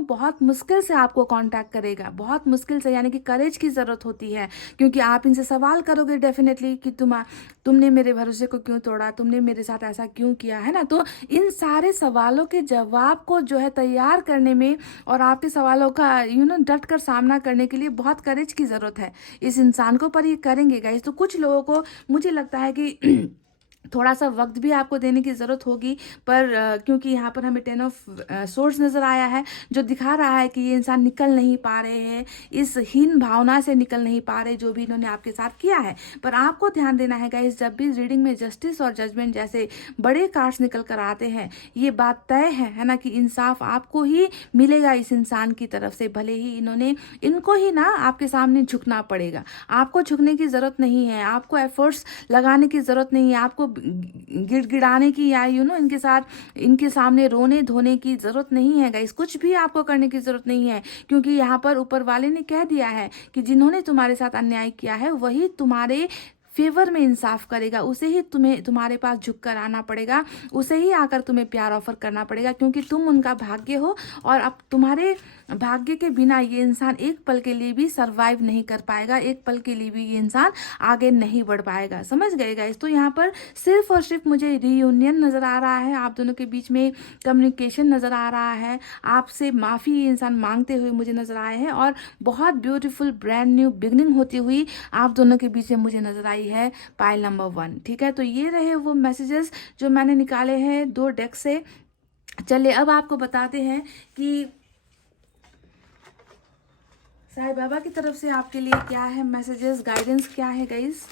बहुत मुश्किल से आपको कांटेक्ट करेगा, बहुत मुश्किल से, यानी कि करेज की ज़रूरत होती है, क्योंकि आप इनसे सवाल करोगे डेफिनेटली कि तुमने मेरे भरोसे को क्यों तोड़ा, तुमने मेरे साथ ऐसा क्यों किया, है ना। तो इन सारे सवालों के जवाब को जो है तैयार करने में और आपके सवालों का डट कर सामना करने के लिए बहुत करेज की ज़रूरत है इस इंसान को, पर ये करेंगे गाइस। तो कुछ लोगों को मुझे लगता है कि थोड़ा सा वक्त भी आपको देने की ज़रूरत होगी, पर क्योंकि यहाँ पर हमें 10 ऑफ सोर्स नज़र आया है, जो दिखा रहा है कि ये इंसान निकल नहीं पा रहे हैं, इस हीन भावना से निकल नहीं पा रहे जो भी इन्होंने आपके साथ किया है। पर आपको ध्यान देना है गाइस, जब भी रीडिंग में जस्टिस और जजमेंट जैसे बड़े कार्ड्स निकल कर आते हैं, ये बात तय है ना, कि इंसाफ आपको ही मिलेगा इस इंसान की तरफ से। भले ही इनको ही ना आपके सामने झुकना पड़ेगा, आपको झुकने की ज़रूरत नहीं है, आपको एफर्ट्स लगाने की ज़रूरत नहीं है, आपको गिड़गिड़ाने की या इनके साथ इनके सामने रोने धोने की ज़रूरत नहीं है गाइस। कुछ भी आपको करने की ज़रूरत नहीं है, क्योंकि यहाँ पर ऊपर वाले ने कह दिया है कि जिन्होंने तुम्हारे साथ अन्याय किया है वही तुम्हारे फेवर में इंसाफ करेगा, उसे ही तुम्हारे पास झुककर आना पड़ेगा, उसे ही आकर तुम्हें प्यार ऑफर करना पड़ेगा, क्योंकि तुम उनका भाग्य हो। और अब तुम्हारे भाग्य के बिना ये इंसान एक पल के लिए भी सरवाइव नहीं कर पाएगा, एक पल के लिए भी ये इंसान आगे नहीं बढ़ पाएगा। समझ गए गाइस? तो यहाँ पर सिर्फ और सिर्फ मुझे रीयूनियन नज़र आ रहा है, आप दोनों के बीच में कम्युनिकेशन नज़र आ रहा है, आपसे माफ़ी ये इंसान मांगते हुए मुझे नज़र आए हैं, और बहुत ब्यूटीफुल ब्रांड न्यू बिगनिंग होती हुई आप दोनों के बीच में मुझे नज़र आई है पाइल नंबर 1। ठीक है, तो ये रहे वो मैसेजेस जो मैंने निकाले हैं 2 डेक से। चलिए अब आपको बताते हैं कि साईं बाबा की तरफ से आपके लिए क्या है मैसेजेस, गाइडेंस क्या है गाइस।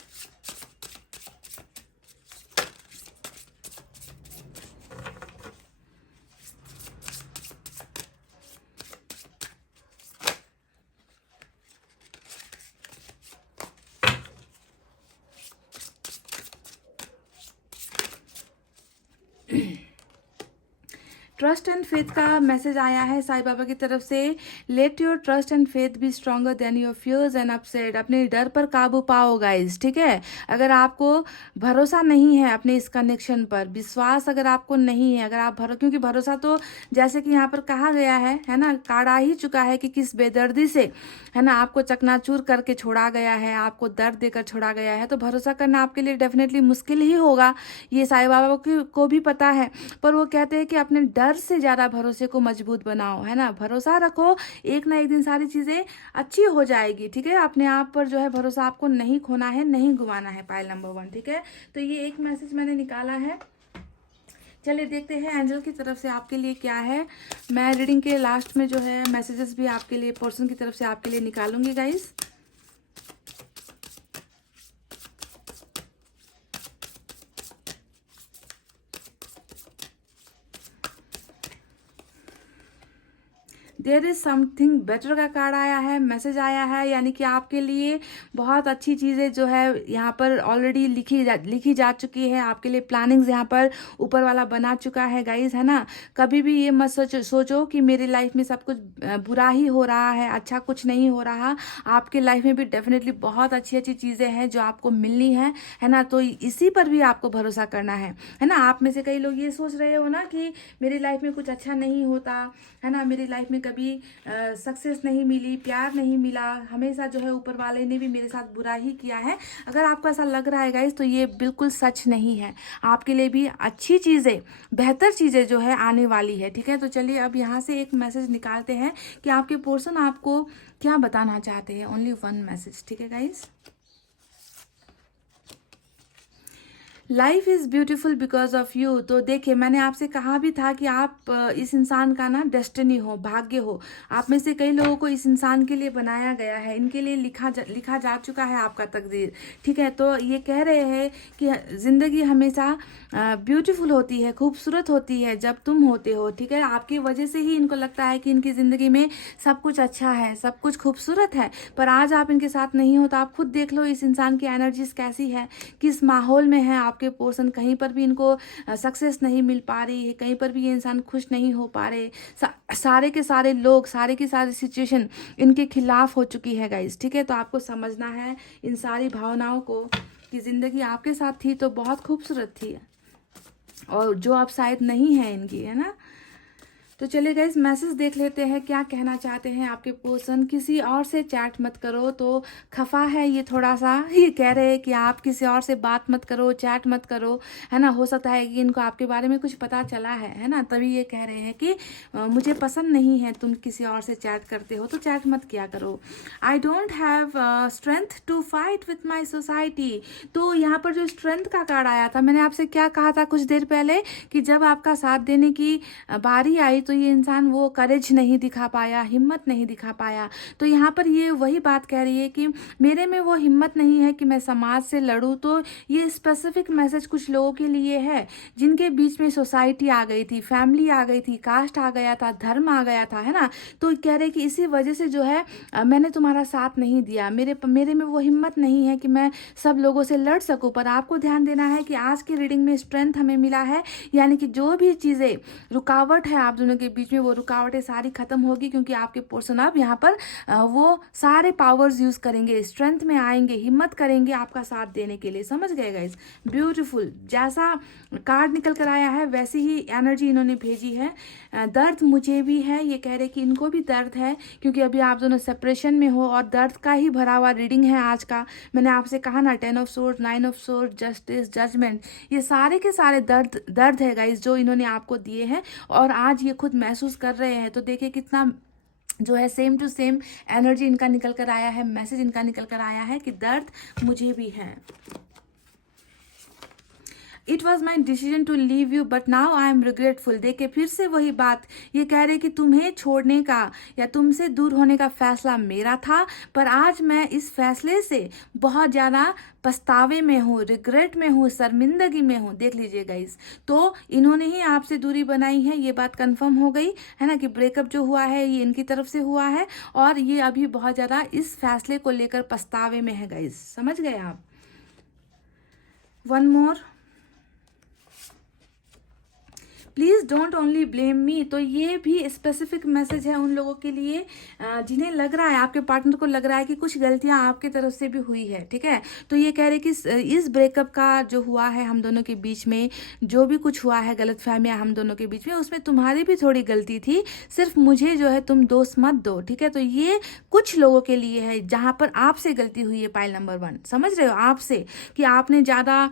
ट्रस्ट एंड फेथ का मैसेज आया है साईं बाबा की तरफ से। Let your trust and faith be stronger than your fears and upset. अपने डर पर काबू पाओ गाइज, ठीक है। अगर आपको भरोसा नहीं है अपने इस कनेक्शन पर, विश्वास अगर आपको नहीं है, अगर आप क्योंकि भरोसा तो जैसे कि यहाँ पर कहा गया है ना, काढ़ा ही चुका है कि किस बेदर्दी से, है ना, आपको चकनाचूर करके छोड़ा गया है, आपको दर्द देकर छोड़ा गया है, तो भरोसा करना आपके लिए डेफिनेटली मुश्किल ही होगा, ये साईं बाबा को भी पता है। पर वो कहते हैं कि अपने डर से ज़्यादा भरोसे को मजबूत बनाओ, है ना, भरोसा रखो, एक ना एक दिन सारी चीज़ें अच्छी हो जाएगी। ठीक है, अपने आप पर जो है भरोसा आपको नहीं खोना है, नहीं गंवाना है। पाइल नंबर 1, ठीक है। तो ये एक मैसेज मैंने निकाला है। चलिए देखते हैं एंजल की तरफ से आपके लिए क्या है। मैं रीडिंग के लास्ट में जो है मैसेजेस भी आपके लिए पर्सन की तरफ से आपके लिए निकालूंगी guys. There is something better का कार्ड आया है, मैसेज आया है, यानी कि आपके लिए बहुत अच्छी चीज़ें जो है यहाँ पर ऑलरेडी लिखी जा चुकी है। आपके लिए प्लानिंग्स यहाँ पर ऊपर वाला बना चुका है गाइज, है ना। कभी भी ये मत सोचो कि मेरी लाइफ में सब कुछ बुरा ही हो रहा है, अच्छा कुछ नहीं हो रहा। आपके लाइफ में भी डेफिनेटली बहुत अच्छी अच्छी चीज़ें हैं जो आपको मिलनी है ना। तो इसी पर भी आपको भरोसा करना है ना। आप में से कई लोग ये सोच रहे हो ना कि मेरी लाइफ में कुछ अच्छा नहीं होता, है ना, मेरी लाइफ में कभी सक्सेस नहीं मिली, प्यार नहीं मिला, हमेशा जो है ऊपर वाले ने भी मेरे साथ बुरा ही किया है। अगर आपको ऐसा लग रहा है गाइस, तो ये बिल्कुल सच नहीं है। आपके लिए भी अच्छी चीज़ें, बेहतर चीज़ें जो है आने वाली है। ठीक है, तो चलिए अब यहाँ से एक मैसेज निकालते हैं कि आपके पर्सन आपको क्या बताना चाहते हैं। ओनली 1 मैसेज, ठीक है guys. Life is beautiful because of you. तो देखिए, मैंने आपसे कहा भी था कि आप इस इंसान का ना डेस्टिनी हो, भाग्य हो। आप में से कई लोगों को इस इंसान के लिए बनाया गया है, इनके लिए लिखा जा चुका है आपका तकदीर। ठीक है, तो ये कह रहे हैं कि ज़िंदगी हमेशा ब्यूटीफुल होती है, खूबसूरत होती है जब तुम होते हो। ठीक है, आपकी वजह से ही इनको लगता है कि इनकी ज़िंदगी में सब कुछ अच्छा है, सब कुछ खूबसूरत है। पर आज आप इनके साथ नहीं हो, तो आप खुद देख लो इस इंसान की एनर्जीज कैसी है, किस माहौल में है आपके पर्सन। कहीं पर भी इनको सक्सेस नहीं मिल पा रही है, कहीं पर भी ये इंसान खुश नहीं हो पा रहे। सारे के सारे लोग, सारे की सारी सिचुएशन इनके खिलाफ हो चुकी है गाइज। ठीक है, तो आपको समझना है इन सारी भावनाओं को कि ज़िंदगी आपके साथ थी तो बहुत खूबसूरत थी, और जो आप शायद नहीं है इनकी, है ना। तो चलिए गाइस मैसेज देख लेते हैं क्या कहना चाहते हैं आपके पर्सन। किसी और से चैट मत करो, तो खफा है ये थोड़ा सा, ये कह रहे हैं कि आप किसी और से बात मत करो, चैट मत करो, है ना। हो सकता है कि इनको आपके बारे में कुछ पता चला है ना, तभी ये कह रहे हैं कि मुझे पसंद नहीं है तुम किसी और से चैट करते हो, तो चैट मत किया करो। I don't have strength to fight with my society. तो यहाँ पर जो स्ट्रेंथ का कार्ड आया था, मैंने आपसे क्या कहा था कुछ देर पहले कि जब आपका साथ देने की बारी आई तो ये इंसान वो करेज नहीं दिखा पाया, हिम्मत नहीं दिखा पाया। तो यहाँ पर ये वही बात कह रही है कि मेरे में वो हिम्मत नहीं है कि मैं समाज से लड़ूं। तो ये स्पेसिफिक मैसेज कुछ लोगों के लिए है जिनके बीच में सोसाइटी आ गई थी, फैमिली आ गई थी, कास्ट आ गया था, धर्म आ गया था, है ना। तो कह रहे कि इसी वजह से जो है मैंने तुम्हारा साथ नहीं दिया, मेरे में वो हिम्मत नहीं है कि मैं सब लोगों से लड़ सकूं। पर आपको ध्यान देना है कि आज की रीडिंग में स्ट्रेंथ हमें मिला है, यानी कि जो भी चीज़ें रुकावट है आप दोनों के बीच में, वो रुकावटें सारी खत्म होगी, क्योंकि आपके पर्सन अब यहाँ पर वो सारे पावर्स यूज करेंगे, स्ट्रेंथ में आएंगे, हिम्मत करेंगे आपका साथ देने के लिए। समझ गए गाइस? ब्यूटीफुल, जैसा कार्ड निकल कर आया है वैसी ही एनर्जी इन्होंने भेजी है। दर्द मुझे भी है, ये कह रहे कि इनको भी दर्द है, क्योंकि अभी आप दोनों सेपरेशन में हो और दर्द का ही भरा हुआ रीडिंग है आज का। मैंने आपसे कहा ना 10 of sword, 9 of sword, justice, judgement, ये सारे के सारे दर्द है गाइस जो इन्होंने आपको दिए हैं और आज ये खुद महसूस कर रहे हैं। तो देखिए कितना जो है सेम टू सेम एनर्जी इनका निकल कर आया है, मैसेज इनका निकल कर आया है कि दर्द मुझे भी है। It was my decision to leave you but now I am regretful. देखिए फिर से वही बात, ये कह रहे कि तुम्हें छोड़ने का या तुमसे दूर होने का फैसला मेरा था, पर आज मैं इस फैसले से बहुत ज़्यादा पछतावे में हूँ, रिग्रेट में हूँ, शर्मिंदगी में हूँ। देख लीजिए गाइस, तो इन्होंने ही आपसे दूरी बनाई है, ये बात कंफर्म हो गई है ना कि ब्रेकअप जो हुआ है ये इनकी तरफ से हुआ है और ये अभी बहुत ज़्यादा इस फैसले को लेकर पछतावे में है गाइस। समझ गए आप? One more, please don't only blame me. तो ये भी स्पेसिफिक मैसेज है उन लोगों के लिए जिन्हें लग रहा है, आपके पार्टनर को लग रहा है कि कुछ गलतियां आपके तरफ से भी हुई है, ठीक है। तो ये कह रहे कि इस ब्रेकअप का जो हुआ है हम दोनों के बीच में, जो भी कुछ हुआ है गलतफहमियां हम दोनों के बीच में, उसमें तुम्हारी भी थोड़ी गलती थी, सिर्फ मुझे जो है तुम दोष मत दो, ठीक है। तो ये कुछ लोगों के लिए है जहां पर आपसे गलती हुई है, पाइल नंबर 1, समझ रहे हो, आपसे, कि आपने ज़्यादा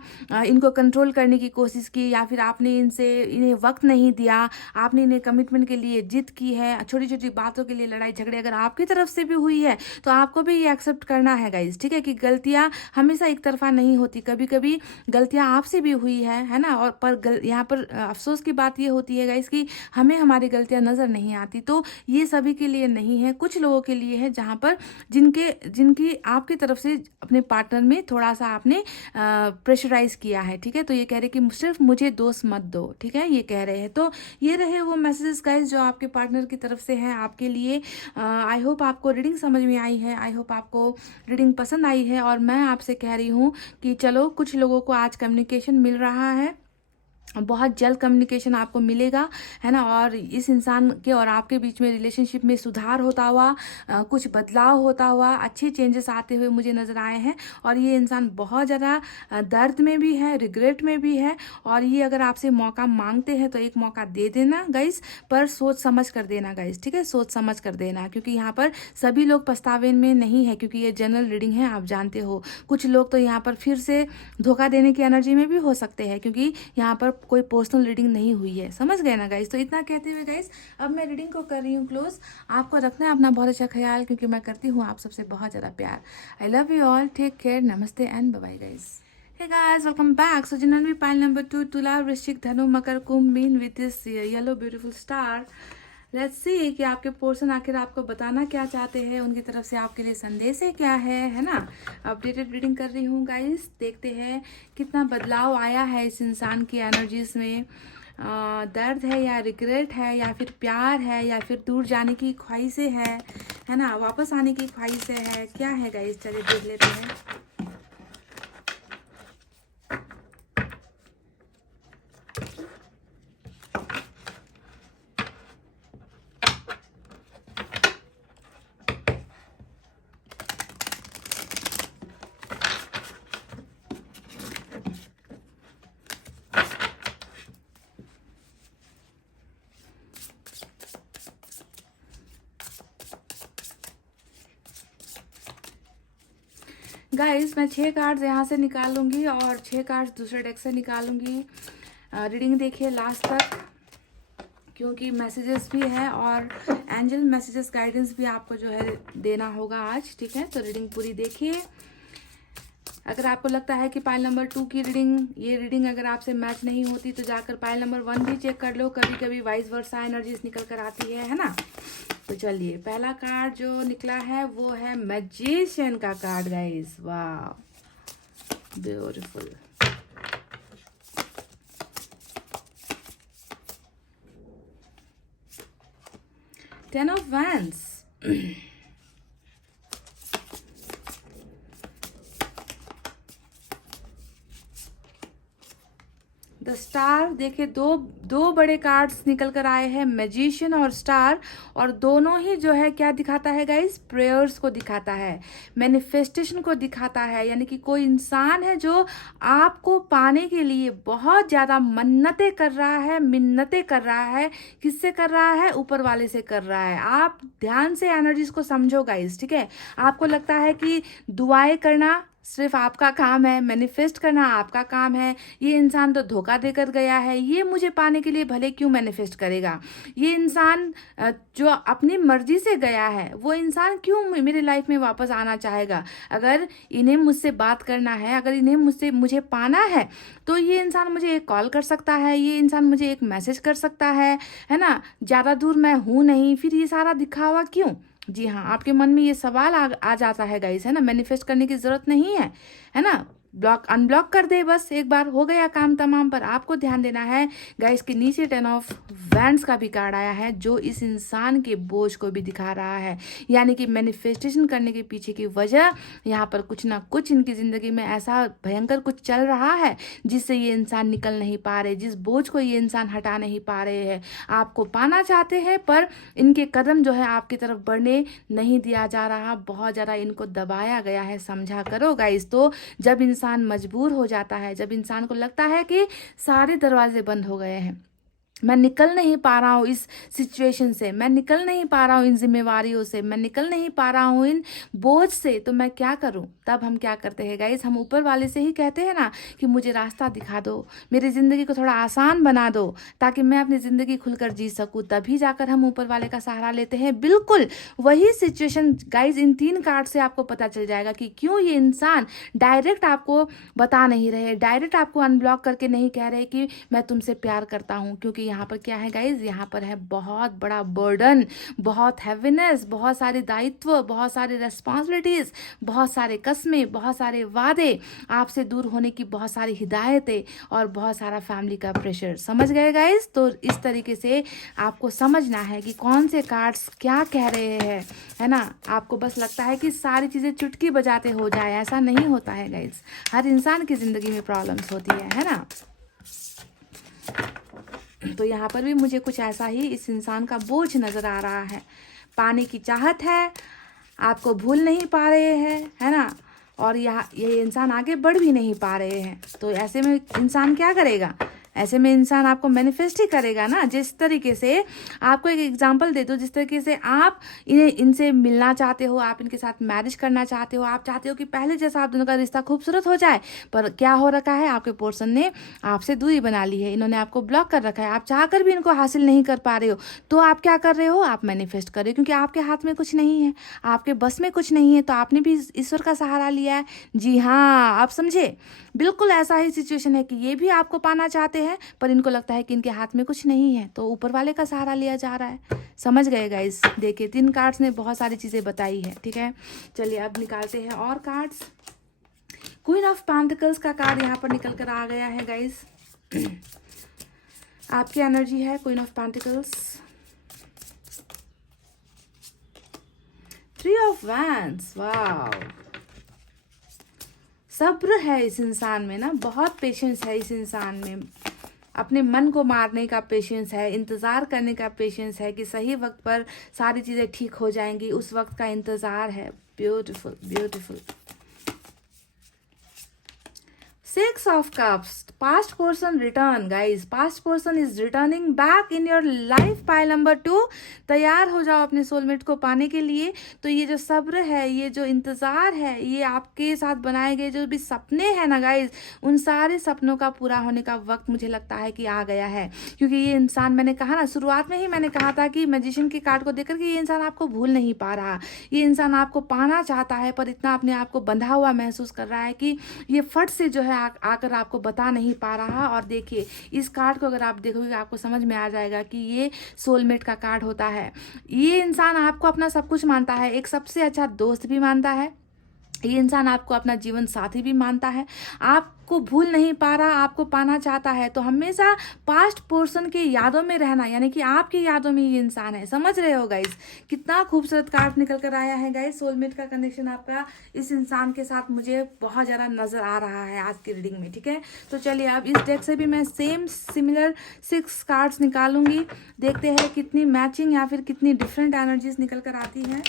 इनको कंट्रोल करने की कोशिश की या फिर आपने इन्हें वक्त नहीं दिया, आपने इन्हें कमिटमेंट के लिए जिद की है, छोटी छोटी बातों के लिए लड़ाई झगड़े अगर आपकी तरफ से भी हुई है तो आपको भी ये एक्सेप्ट करना है गाइज, ठीक है, कि गलतियां हमेशा एक तरफा नहीं होती, कभी कभी गलतियां आपसे भी हुई है ना। और पर यहाँ पर अफसोस की बात ये होती है गाइज कि हमें हमारी गलतियां नजर नहीं आती। तो ये सभी के लिए नहीं है, कुछ लोगों के लिए है जहाँ पर जिनकी आपकी तरफ से अपने पार्टनर में थोड़ा सा आपने प्रेशराइज किया है, ठीक है। तो ये कह रहे कि सिर्फ मुझे दोष मत दो, ठीक है, ये कह रहे हैं। तो ये रहे वो मैसेजेस गाइस जो आपके पार्टनर की तरफ से हैं आपके लिए। आई होप आपको रीडिंग समझ में आई है, आई होप आपको रीडिंग पसंद आई है और मैं आपसे कह रही हूँ कि चलो कुछ लोगों को आज कम्युनिकेशन मिल रहा है, बहुत जल्द कम्युनिकेशन आपको मिलेगा, है ना। और इस इंसान के और आपके बीच में रिलेशनशिप में सुधार होता हुआ, कुछ बदलाव होता हुआ, अच्छे चेंजेस आते हुए मुझे नज़र आए हैं। और ये इंसान बहुत ज़्यादा दर्द में भी है, रिग्रेट में भी है। और ये अगर आपसे मौका मांगते हैं तो एक मौका दे देना गाइस, पर सोच समझ कर देना गाइस, ठीक है, सोच समझ कर देना, क्योंकि यहाँ पर सभी लोग पछतावे में नहीं है, क्योंकि ये जनरल रीडिंग है, आप जानते हो। कुछ लोग तो यहाँ पर फिर से धोखा देने की एनर्जी में भी हो सकते हैं, क्योंकि यहाँ पर कोई पर्सनल रीडिंग नहीं हुई है। समझ गए ना गाइस? तो इतना कहते हुए गाइस अब मैं रीडिंग को कर रही हूँ क्लोज। आपको रखना है अपना बहुत अच्छा ख्याल, क्योंकि मैं करती हूँ आप सबसे बहुत ज़्यादा प्यार। I love you all, take care, नमस्ते and bye bye guys. Hey guys, welcome back. So जिन्होंने भी पाइल नंबर 2 तुला, वृश्चिक, धनु, मकर, कुंभ, मीन with this yellow beautiful star, let's see कि आपके पर्सन आखिर आपको बताना क्या चाहते हैं, उनकी तरफ से आपके लिए संदेश है क्या है ना। अपडेटेड रीडिंग कर रही हूँ गाइस, देखते हैं कितना बदलाव आया है इस इंसान की एनर्जीज में। दर्द है या रिग्रेट है या फिर प्यार है या फिर दूर जाने की ख्वाहिशें है ना, वापस आने की ख्वाहिशें है, क्या है गाइस? चलिए देख लेते हैं। गाइस मैं 6 कार्ड्स यहाँ से निकालूंगी और 6 कार्ड्स दूसरे डेक से निकालूंगी। रीडिंग देखिए लास्ट तक, क्योंकि मैसेजेस भी है और एंजल मैसेजेस गाइडेंस भी आपको जो है देना होगा आज, ठीक है। तो रीडिंग पूरी देखिए। अगर आपको लगता है कि पाइल नंबर 2 की रीडिंग, ये रीडिंग अगर आपसे मैच नहीं होती तो जाकर पाइल नंबर 1 भी चेक कर लो। कभी कभी वाइस वर्सा एनर्जीज निकल कर आती है ना। तो चलिए, पहला कार्ड जो निकला है वो है मैजिशियन का कार्ड गाइस। वाह, beautiful. Ten of wands. The star. देखिए दो बड़े कार्ड्स निकल कर आए हैं, मैजिशियन और स्टार, और दोनों ही जो है क्या दिखाता है गाइस, प्रेयर्स को दिखाता है, मैनिफेस्टेशन को दिखाता है। यानी कि कोई इंसान है जो आपको पाने के लिए बहुत ज़्यादा मन्नतें कर रहा है, मिन्नतें कर रहा है। किससे कर रहा है? ऊपर वाले से कर रहा है। आप ध्यान से एनर्जीज को समझो गाइस, ठीक है। आपको लगता है कि दुआएं करना सिर्फ आपका काम है, मैनिफेस्ट करना आपका काम है। ये इंसान तो धोखा देकर गया है, ये मुझे पाने के लिए भले क्यों मैनिफेस्ट करेगा। ये इंसान जो अपनी मर्जी से गया है, वो इंसान क्यों मेरी लाइफ में वापस आना चाहेगा। अगर इन्हें मुझसे बात करना है, अगर इन्हें मुझे पाना है, तो ये इंसान मुझे एक कॉल कर सकता है, ये इंसान मुझे एक मैसेज कर सकता है ना। ज़्यादा दूर मैं हूँ नहीं, फिर ये सारा दिखावा क्यों। जी हाँ, आपके मन में ये सवाल आ जाता है गाइस, है ना। मैनिफेस्ट करने की जरूरत नहीं है ना। ब्लॉक अनब्लॉक कर दे बस, एक बार हो गया काम तमाम। पर आपको ध्यान देना है गाइस के नीचे 10 ऑफ वैंड्स का भी कार्ड आया है, जो इस इंसान के बोझ को भी दिखा रहा है। यानी कि मैनिफेस्टेशन करने के पीछे की वजह, यहाँ पर कुछ ना कुछ इनकी जिंदगी में ऐसा भयंकर कुछ चल रहा है जिससे ये इंसान निकल नहीं पा रहे, जिस बोझ को ये इंसान हटा नहीं पा रहे हैं। आपको पाना चाहते हैं पर इनके कदम जो है आपकी तरफ बढ़ने नहीं दिया जा रहा, बहुत ज़्यादा इनको दबाया गया है। समझा करो गाइस। तो जब इंसान मजबूर हो जाता है, जब इंसान को लगता है कि सारे दरवाजे बंद हो गए हैं, मैं निकल नहीं पा रहा हूँ इस सिचुएशन से, मैं निकल नहीं पा रहा हूँ इन जिम्मेवारियों से, मैं निकल नहीं पा रहा हूँ इन बोझ से, तो मैं क्या करूँ। तब हम क्या करते हैं गाइस, हम ऊपर वाले से ही कहते हैं ना कि मुझे रास्ता दिखा दो, मेरी ज़िंदगी को थोड़ा आसान बना दो, ताकि मैं अपनी ज़िंदगी खुलकर जी सकूँ। तभी जाकर हम ऊपर वाले का सहारा लेते हैं। बिल्कुल वही सिचुएशन गाइस इन 3 कार्ड से आपको पता चल जाएगा कि क्यों ये इंसान डायरेक्ट आपको बता नहीं रहे, डायरेक्ट आपको अनब्लॉक करके नहीं कह रहे कि मैं तुमसे प्यार करता हूँ। क्योंकि यहाँ पर क्या है गाइज, यहाँ पर है बहुत बड़ा बर्डन, बहुत हैवीनेस, बहुत सारे दायित्व, बहुत सारी रेस्पॉन्सिबिलिटीज, बहुत सारे कस्में, बहुत सारे वादे, आपसे दूर होने की बहुत सारी हिदायतें और बहुत सारा फैमिली का प्रेशर। समझ गए गाइज। तो इस तरीके से आपको समझना है कि कौन से कार्ड्स क्या कह रहे हैं, है ना। आपको बस लगता है कि सारी चीज़ें चुटकी बजाते हो जाए, ऐसा नहीं होता है गाइज। हर इंसान की ज़िंदगी में प्रॉब्लम्स होती है ना। तो यहाँ पर भी मुझे कुछ ऐसा ही इस इंसान का बोझ नज़र आ रहा है। पाने की चाहत है, आपको भूल नहीं पा रहे हैं, है ना। और ये इंसान आगे बढ़ भी नहीं पा रहे हैं। तो ऐसे में इंसान क्या करेगा, ऐसे में इंसान आपको मैनिफेस्ट ही करेगा ना। जिस तरीके से आपको एक एग्जांपल दे दो, जिस तरीके से आप इनसे मिलना चाहते हो, आप इनके साथ मैरिज करना चाहते हो, आप चाहते हो कि पहले जैसा आप दोनों का रिश्ता खूबसूरत हो जाए, पर क्या हो रखा है, आपके पर्सन ने आपसे दूरी बना ली है, इन्होंने आपको ब्लॉक कर रखा है। आप चाहकर भी इनको हासिल नहीं कर पा रहे हो, तो आप क्या कर रहे हो, आप मैनिफेस्ट कर रहे हो। क्योंकि आपके हाथ में कुछ नहीं है, आपके बस में कुछ नहीं है, तो आपने भी ईश्वर का सहारा लिया है। जी हाँ, आप समझे। बिल्कुल ऐसा ही सिचुएशन है कि ये भी आपको पाना चाहते हैं, पर इनको लगता है कि इनके हाथ में कुछ नहीं है, तो ऊपर वाले का सहारा लिया जा रहा है। समझ गए गाइस। देखिए 3 कार्ड्स ने बहुत सारी चीज़ें बताई है, ठीक है। चलिए अब निकालते हैं और कार्ड्स। क्वीन ऑफ पेंटिकल्स का कार्ड यहाँ पर निकल कर आ गया है गाइस। आपकी एनर्जी है queen of pentacles. 3 of wands. Wow, सब्र है इस इंसान में ना, बहुत पेशेंस है इस इंसान में। अपने मन को मारने का पेशेंस है, इंतज़ार करने का पेशेंस है कि सही वक्त पर सारी चीज़ें ठीक हो जाएंगी, उस वक्त का इंतज़ार है। Beautiful beautiful. Six of Cups, past person return, guys. Past person is returning back in your life. Pile number 2. तैयार हो जाओ अपने सोलमेट को पाने के लिए। तो ये जो सब्र है, ये जो इंतज़ार है, ये आपके साथ बनाए गए जो भी सपने हैं ना गाइज, उन सारे सपनों का पूरा होने का वक्त मुझे लगता है कि आ गया है। क्योंकि ये इंसान, मैंने कहा ना, शुरुआत में ही मैंने कहा था कि मैजिशियन के कार्ड को देख करके ये इंसान आपको भूल नहीं पा रहा। ये इंसान आपको पाना चाहता है, पर इतना अपने आप को बंधा हुआ महसूस कर रहा है कि ये फट से जो है आकर आपको बता नहीं पा रहा। और देखिए, इस कार्ड को अगर आप देखोगे आपको समझ में आ जाएगा कि ये सोलमेट का कार्ड होता है। ये इंसान आपको अपना सब कुछ मानता है, एक सबसे अच्छा दोस्त भी मानता है। ये इंसान आपको अपना जीवन साथी भी मानता है, आपको भूल नहीं पा रहा, आपको पाना चाहता है। तो हमेशा पास्ट पर्सन के यादों में रहना, यानी कि आपकी यादों में ये इंसान है। समझ रहे हो गाइस? कितना खूबसूरत कार्ड निकल कर आया है गाइस। सोलमेट का कनेक्शन आपका इस इंसान के साथ मुझे बहुत ज़्यादा नज़र आ रहा है आज की रीडिंग में, ठीक है। तो चलिए, अब इस डेक से भी मैं सेम सिमिलर 6 कार्ड्स निकालूंगी। देखते हैं कितनी मैचिंग या फिर कितनी डिफरेंट एनर्जीज निकल कर आती है।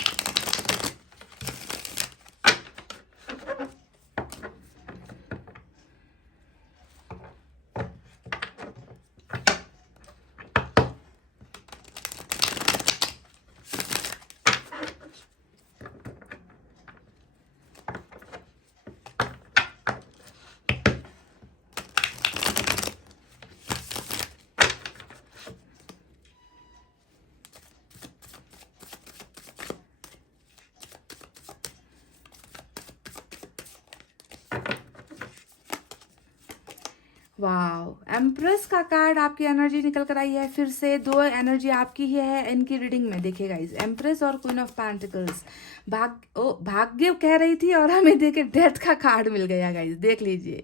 वाह, एम्प्रेस का कार्ड आपकी एनर्जी निकल कर आई है। फिर से 2 एनर्जी आपकी ही है इनकी रीडिंग में। देखिए गाइस, एम्प्रेस और क्वीन ऑफ पेंटिकल्स। भाग्य कह रही थी और हमें देखे डेथ का कार्ड मिल गया गाइस, देख लीजिए।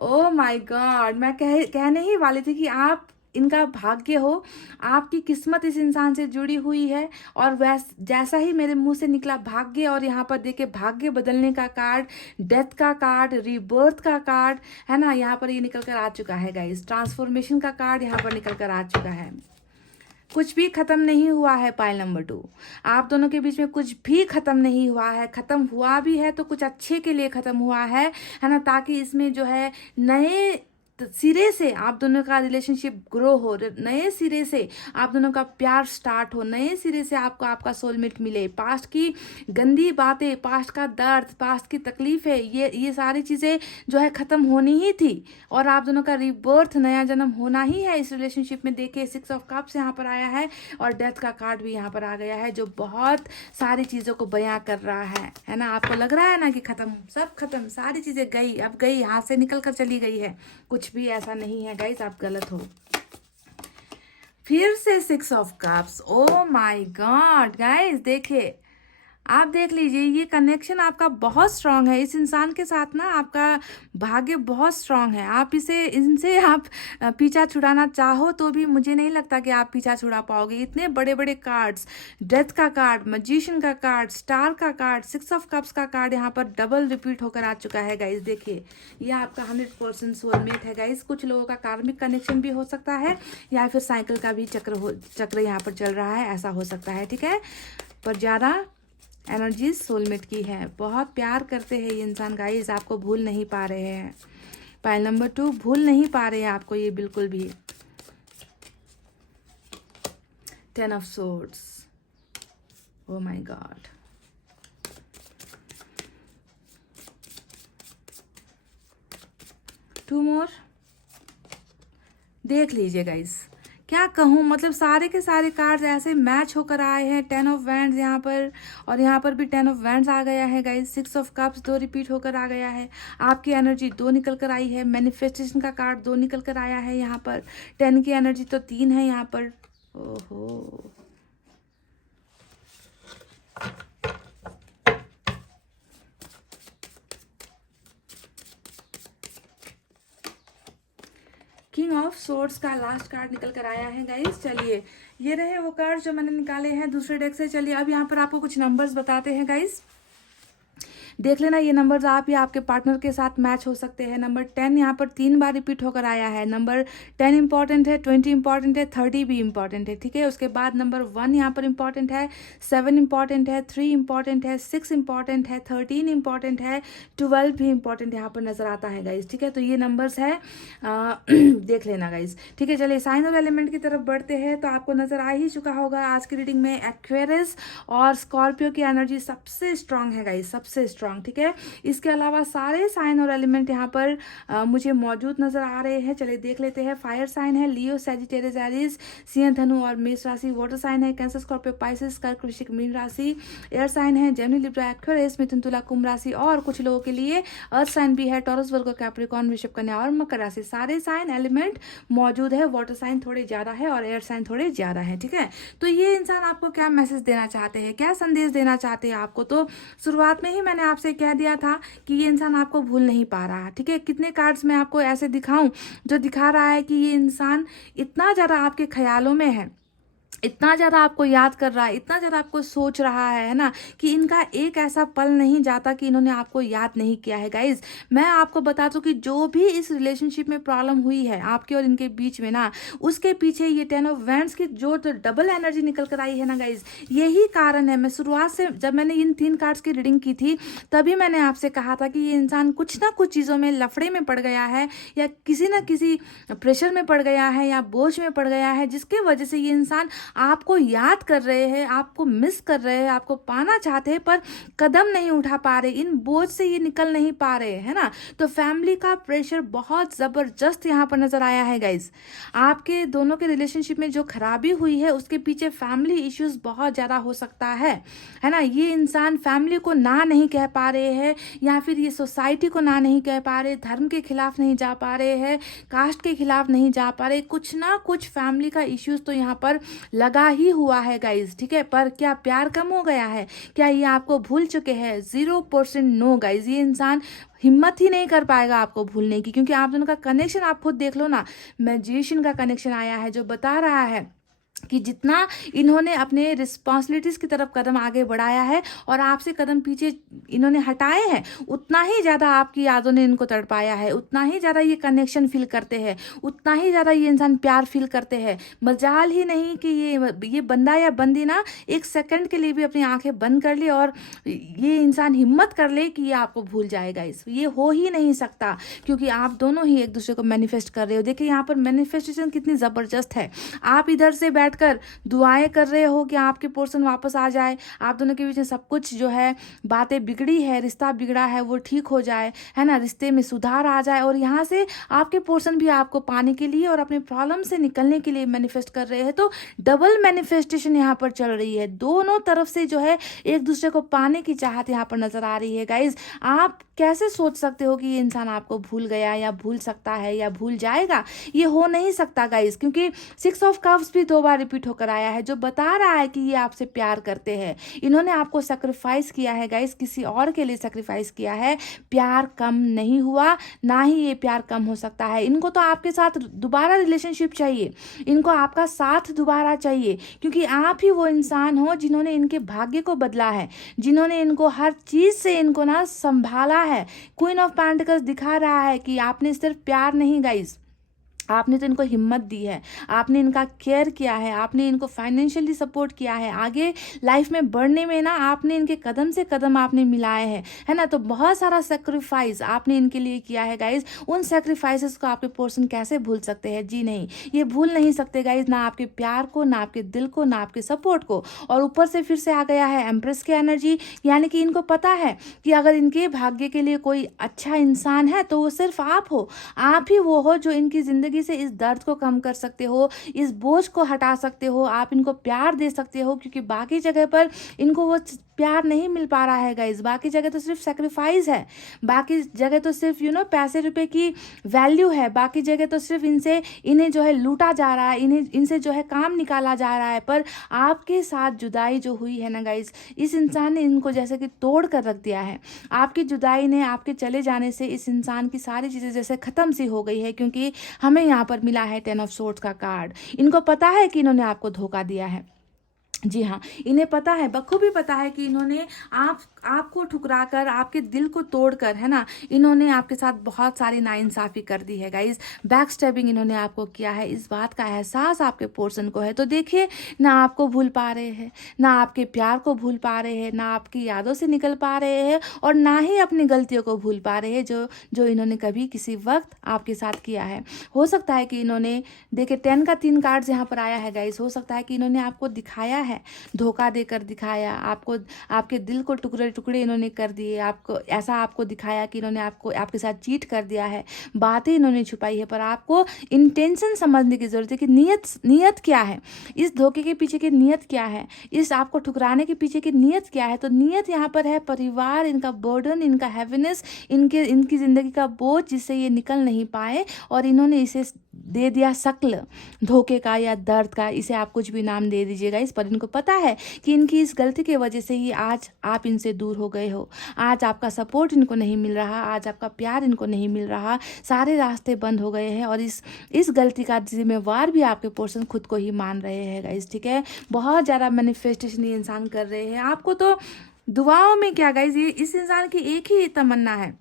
ओ माय गॉड, मैं कहने ही वाली थी कि आप इनका भाग्य हो, आपकी किस्मत इस इंसान से जुड़ी हुई है। और जैसा ही मेरे मुंह से निकला भाग्य, और यहाँ पर देखिए भाग्य बदलने का कार्ड, डेथ का कार्ड, रीबर्थ का कार्ड है ना, यहाँ पर ये निकल कर आ चुका है गाइस। ट्रांसफॉर्मेशन का कार्ड यहाँ पर निकल कर आ चुका है। कुछ भी खत्म नहीं हुआ है पाइल नंबर 2। आप दोनों के बीच में कुछ भी खत्म नहीं हुआ है। खत्म हुआ भी है तो कुछ अच्छे के लिए खत्म हुआ है ना, ताकि इसमें जो है नए सिरे से आप दोनों का रिलेशनशिप ग्रो हो, नए सिरे से आप दोनों का प्यार स्टार्ट हो, नए सिरे से आपको आपका सोलमेट मिले। पास्ट की गंदी बातें, पास्ट का दर्द, पास्ट की तकलीफें, ये सारी चीज़ें जो है ख़त्म होनी ही थी, और आप दोनों का रीबर्थ, नया जन्म होना ही है इस रिलेशनशिप में। देखिए 6 ऑफ कप्स यहाँ पर आया है और डेथ का कार्ड भी यहाँ पर आ गया है, जो बहुत सारी चीज़ों को बयां कर रहा है ना। आपको लग रहा है ना कि ख़त्म, सब खत्म, सारी चीज़ें गई, अब गई, हाथ से निकल कर चली गई है। कुछ भी ऐसा नहीं है गाइस, आप गलत हो। फिर से 6 of cups. O my God guys, देखिए, आप देख लीजिए, ये कनेक्शन आपका बहुत स्ट्रांग है। इस इंसान के साथ ना आपका भाग्य बहुत स्ट्रांग है। आप इनसे आप पीछा छुड़ाना चाहो तो भी मुझे नहीं लगता कि आप पीछा छुड़ा पाओगे। इतने बड़े बड़े कार्ड्स, डेथ का कार्ड, मैजिशियन का कार्ड, स्टार का कार्ड, 6 ऑफ कप्स का कार्ड यहाँ पर डबल रिपीट होकर आ चुका है गाइस। देखिए, ये आपका 100% सोलमेट है गाइस। कुछ लोगों का कार्मिक कनेक्शन भी हो सकता है, या फिर साइकिल का भी चक्र यहाँ पर चल रहा है, ऐसा हो सकता है, ठीक है। पर ज़्यादा एनर्जीज सोलमेट की है। बहुत प्यार करते हैं ये इंसान गाइस, आपको भूल नहीं पा रहे हैं। पाइल नंबर 2, भूल नहीं पा रहे हैं आपको ये बिल्कुल भी। 10 of swords. Oh my god, two more. देख लीजिए गाइस, क्या कहूँ, मतलब सारे के सारे कार्ड्स ऐसे मैच होकर आए हैं। 10 ऑफ वैंड्स यहाँ पर, और यहाँ पर भी 10 ऑफ वैंड्स आ गया है गाइस। 6 ऑफ कप्स 2 रिपीट होकर आ गया है। आपकी एनर्जी 2 निकल कर आई है। मैनिफेस्टेशन का कार्ड 2 निकल कर आया है यहाँ पर। 10 की एनर्जी तो 3 है यहाँ पर। ओहो, किंग ऑफ सोर्ड्स का लास्ट कार्ड निकल कर आया है गाइस। चलिए, ये रहे वो कार्ड जो मैंने निकाले हैं दूसरे डेक से। चलिए, अब यहाँ पर आपको कुछ नंबर्स बताते हैं गाइस। देख लेना ये नंबर्स आप या आपके पार्टनर के साथ मैच हो सकते हैं। नंबर 10 यहाँ पर 3 बार रिपीट होकर आया है। नंबर 10 इंपॉर्टेंट है, 20 इंपॉर्टेंट है, 30 भी इंपॉर्टेंट है, ठीक है। उसके बाद नंबर 1 यहाँ पर इंपॉर्टेंट है, 7 इंपॉर्टेंट है, 3 इंपॉर्टेंट है, 6 इंपॉर्टेंट है, 13 इंपॉर्टेंट है, 12 भी इंपॉर्टेंट यहाँ पर नजर आता है गाइज, ठीक है। तो ये नंबर्स है देख लेना गाइज, ठीक है। चलिए साइन और एलिमेंट की तरफ बढ़ते हैं। तो आपको नजर आ ही चुका होगा आज की रीडिंग में एक्वेरियस और स्कॉर्पियो की एनर्जी सबसे स्ट्रांग है गाइज, सबसे स्ट्रांग, ठीक है। इसके अलावा सारे साइन और एलिमेंट यहाँ पर मुझे मौजूद नजर आ रहे हैं। चलिए देख लेते हैं। फायर साइन है लियो, सैजिटेरियस, एरीज, सिंह, धनु और मेष राशि। वाटर साइन है कैंसर, स्कॉर्पियो, पाइसेस, कर्क, वृश्चिक, मीन राशि। एयर साइन है जेमिनी, लिब्रा, एक्वेरियस, मिथुन, तुला, कुंभ राशि। और कुछ लोगों के लिए अर्थ साइन भी है, टॉरस, वर्गो, कैप्रिकॉर्न, वृषभ, कन्या और मकर राशि। सारे साइन एलिमेंट मौजूद है। वाटर साइन थोड़े ज्यादा है और एयर साइन थोड़े ज्यादा है, ठीक है। तो ये इंसान आपको क्या मैसेज देना चाहते हैं, क्या संदेश देना चाहते हैं आपको? तो शुरुआत में ही मैंने आपसे कह दिया था कि ये इंसान आपको भूल नहीं पा रहा, ठीक है। कितने कार्ड्स मैं आपको ऐसे दिखाऊं जो दिखा रहा है कि ये इंसान इतना ज्यादा आपके ख्यालों में है, इतना ज़्यादा आपको याद कर रहा है, इतना ज़्यादा आपको सोच रहा है ना, कि इनका एक ऐसा पल नहीं जाता कि इन्होंने आपको याद नहीं किया है गाइज। मैं आपको बता दूं कि जो भी इस रिलेशनशिप में प्रॉब्लम हुई है आपके और इनके बीच में ना, उसके पीछे ये 10 ऑफ वैंड्स की जो डबल एनर्जी निकल कर आई है ना गाइज, यही कारण है। मैं शुरुआत से जब मैंने इन 3 कार्ड्स की रीडिंग की थी तभी मैंने आपसे कहा था कि ये इंसान कुछ ना कुछ चीज़ों में लफड़े में पड़ गया है, या किसी ना किसी प्रेशर में पड़ गया है, या बोझ में पड़ गया है, जिसके वजह से ये इंसान आपको याद कर रहे हैं, आपको मिस कर रहे हैं, आपको पाना चाहते हैं, पर कदम नहीं उठा पा रहे, इन बोझ से ये निकल नहीं पा रहे, है ना। तो फैमिली का प्रेशर बहुत जबरदस्त यहाँ पर नजर आया है गाइज। आपके दोनों के रिलेशनशिप में जो खराबी हुई है उसके पीछे फैमिली इश्यूज बहुत ज्यादा हो सकता है ना। ये इंसान फैमिली को ना नहीं कह पा रहे हैं, या फिर ये सोसाइटी को ना नहीं कह पा रहे, धर्म के खिलाफ नहीं जा पा रहे हैं, कास्ट के खिलाफ नहीं जा पा रहे, कुछ ना कुछ फैमिली का इश्यूज तो यहाँ पर लगा ही हुआ है गाइज, ठीक है। पर क्या प्यार कम हो गया है? क्या ये आपको भूल चुके हैं? 0% नो गाइज। ये इंसान हिम्मत ही नहीं कर पाएगा आपको भूलने की, क्योंकि आप दोनों का कनेक्शन आप खुद देख लो ना। मैजिशियन का कनेक्शन आया है जो बता रहा है कि जितना इन्होंने अपने रिस्पॉन्सिबिलिटीज की तरफ कदम आगे बढ़ाया है और आपसे कदम पीछे इन्होंने हटाए हैं, उतना ही ज़्यादा आपकी यादों ने इनको तड़पाया है, उतना ही ज़्यादा ये कनेक्शन फील करते हैं, उतना ही ज़्यादा ये इंसान प्यार फील करते हैं। मजाल ही नहीं कि ये बंदा या बंदी ना एक सेकंड के लिए भी अपनी आंखें बंद कर ले और ये इंसान हिम्मत कर ले कि ये आपको भूल जाएगा। ये हो ही नहीं सकता, क्योंकि आप दोनों ही एक दूसरे को मैनिफेस्ट कर रहे हो। देखिए यहाँ पर मैनिफेस्टेशन कितनी ज़बरदस्त है। आप इधर से बैठकर दुआएं कर रहे हो कि आपके पोर्शन वापस आ जाए, आप दोनों के बीच में सब कुछ जो है बातें बिगड़ी है, रिश्ता बिगड़ा है, वो ठीक हो जाए, है ना, रिश्ते में सुधार आ जाए, और यहाँ से आपके पोर्शन भी आपको पाने के लिए और अपने प्रॉब्लम से निकलने के लिए मैनिफेस्ट कर रहे हैं। तो डबल मैनिफेस्टेशन यहाँ पर चल रही है, दोनों तरफ से जो है एक दूसरे को पाने की चाहत यहाँ पर नजर आ रही है गाइज। आप कैसे सोच सकते हो कि ये इंसान आपको भूल गया या भूल सकता है या भूल जाएगा? ये हो नहीं सकता गाइज, क्योंकि 6 ऑफ कप्स भी 2 बार रिपीट होकर आया है जो बता रहा है कि ये आपसे प्यार करते हैं। इन्होंने आपको सेक्रीफाइस किया है गाइज, किसी और के लिए सेक्रीफाइस किया है। प्यार कम नहीं हुआ, ना ही ये प्यार कम हो सकता है। इनको तो आपके साथ दोबारा रिलेशनशिप चाहिए, इनको आपका साथ दोबारा चाहिए, क्योंकि आप ही वो इंसान हो जिन्होंने इनके भाग्य को बदला है, जिन्होंने इनको हर चीज से इनको ना संभाला है। क्वीन ऑफ पेंटिकल्स दिखा रहा है कि आपने सिर्फ प्यार नहीं गाइज, आपने तो इनको हिम्मत दी है, आपने इनका केयर किया है, आपने इनको फाइनेंशियली सपोर्ट किया है, आगे लाइफ में बढ़ने में ना आपने इनके कदम से कदम आपने मिलाए हैं, है ना। तो बहुत सारा सेक्रीफाइस आपने इनके लिए किया है गाइज। उन सेक्रीफाइसेस को आपके पर्सन कैसे भूल सकते हैं? जी नहीं, ये भूल नहीं सकते गाइज, ना आपके प्यार को, ना आपके दिल को, ना आपके सपोर्ट को। और ऊपर से फिर से आ गया है एम्प्रेस की एनर्जी, यानी कि इनको पता है कि अगर इनके भाग्य के लिए कोई अच्छा इंसान है तो वो सिर्फ आप हो। आप ही वो हो जो इनकी जिंदगी से इस दर्द को कम कर सकते हो, इस बोझ को हटा सकते हो, आप इनको प्यार दे सकते हो, क्योंकि बाकी जगह पर इनको वो प्यार नहीं मिल पा रहा है गाइज। बाकी जगह तो सिर्फ सेक्रीफाइस है, बाकी जगह तो सिर्फ पैसे रुपए की वैल्यू है, बाकी जगह तो सिर्फ इन्हें जो है लूटा जा रहा है, इनसे जो है काम निकाला जा रहा है। पर आपके साथ जुदाई जो हुई है ना गाइज, इस इंसान ने इनको जैसे कि तोड़ कर रख दिया है। आपकी जुदाई ने, आपके चले जाने से इस इंसान की सारी चीजें जैसे खत्म सी हो गई है, क्योंकि हमें यहाँ पर मिला है 10 ऑफ सोर्ड्स का कार्ड। इनको पता है कि इन्होंने आपको धोखा दिया है, जी हाँ, इन्हें पता है, बखूबी पता है कि इन्होंने आपको ठुकराकर, आपके दिल को तोड़कर, है ना, इन्होंने आपके साथ बहुत सारी नाइंसाफ़ी कर दी है गाइज़। बैक स्टैबिंग इन्होंने आपको किया है, इस बात का एहसास आपके पर्सन को है। तो देखिए, ना आपको भूल पा रहे हैं, ना आपके प्यार को भूल पा रहे हैं, ना आपकी यादों से निकल पा रहे हैं, और ना ही अपनी गलतियों को भूल पा रहे हैं जो जो इन्होंने कभी किसी वक़्त आपके साथ किया है। हो सकता है कि इन्होंने, देखिए 10 का 3 कार्ड्स यहाँ पर आया है गाइज़, हो सकता है कि इन्होंने आपको दिखाया है, धोखा देकर दिखाया आपको, आपके दिल को टुकड़े टुकड़े इन्होंने कर दिए, आपको ऐसा आपको दिखाया कि इन्होंने आपको आपके साथ चीट कर दिया है, बातें इन्होंने छुपाई है। पर आपको इंटेंशन समझने की ज़रूरत है कि नीयत क्या है, इस धोखे के पीछे की नीयत क्या है, इस आपको ठुकराने के पीछे की नीयत क्या है। तो नीयत यहाँ पर है परिवार, इनका बर्डन, इनका हैवीनेस, इनकी ज़िंदगी का बोझ जिससे ये निकल नहीं पाए, और इन्होंने इसे दे दिया शक्ल धोखे का या दर्द का, इसे आप कुछ भी नाम दे दीजिएगा। इस पर इनको पता है कि इनकी इस गलती की वजह से ही आज आप इनसे दूर हो गए हो, आज आपका सपोर्ट इनको नहीं मिल रहा, आज आपका प्यार इनको नहीं मिल रहा, सारे रास्ते बंद हो गए हैं, और इस गलती का जिम्मेवार भी आपके पर्सन खुद को ही मान रहे हैं गाइस, ठीक है। बहुत ज़्यादा मैनिफेस्टेशन ये इंसान कर रहे हैं आपको, तो दुआओं में क्या गाइस, ये इस इंसान की एक ही तमन्ना है,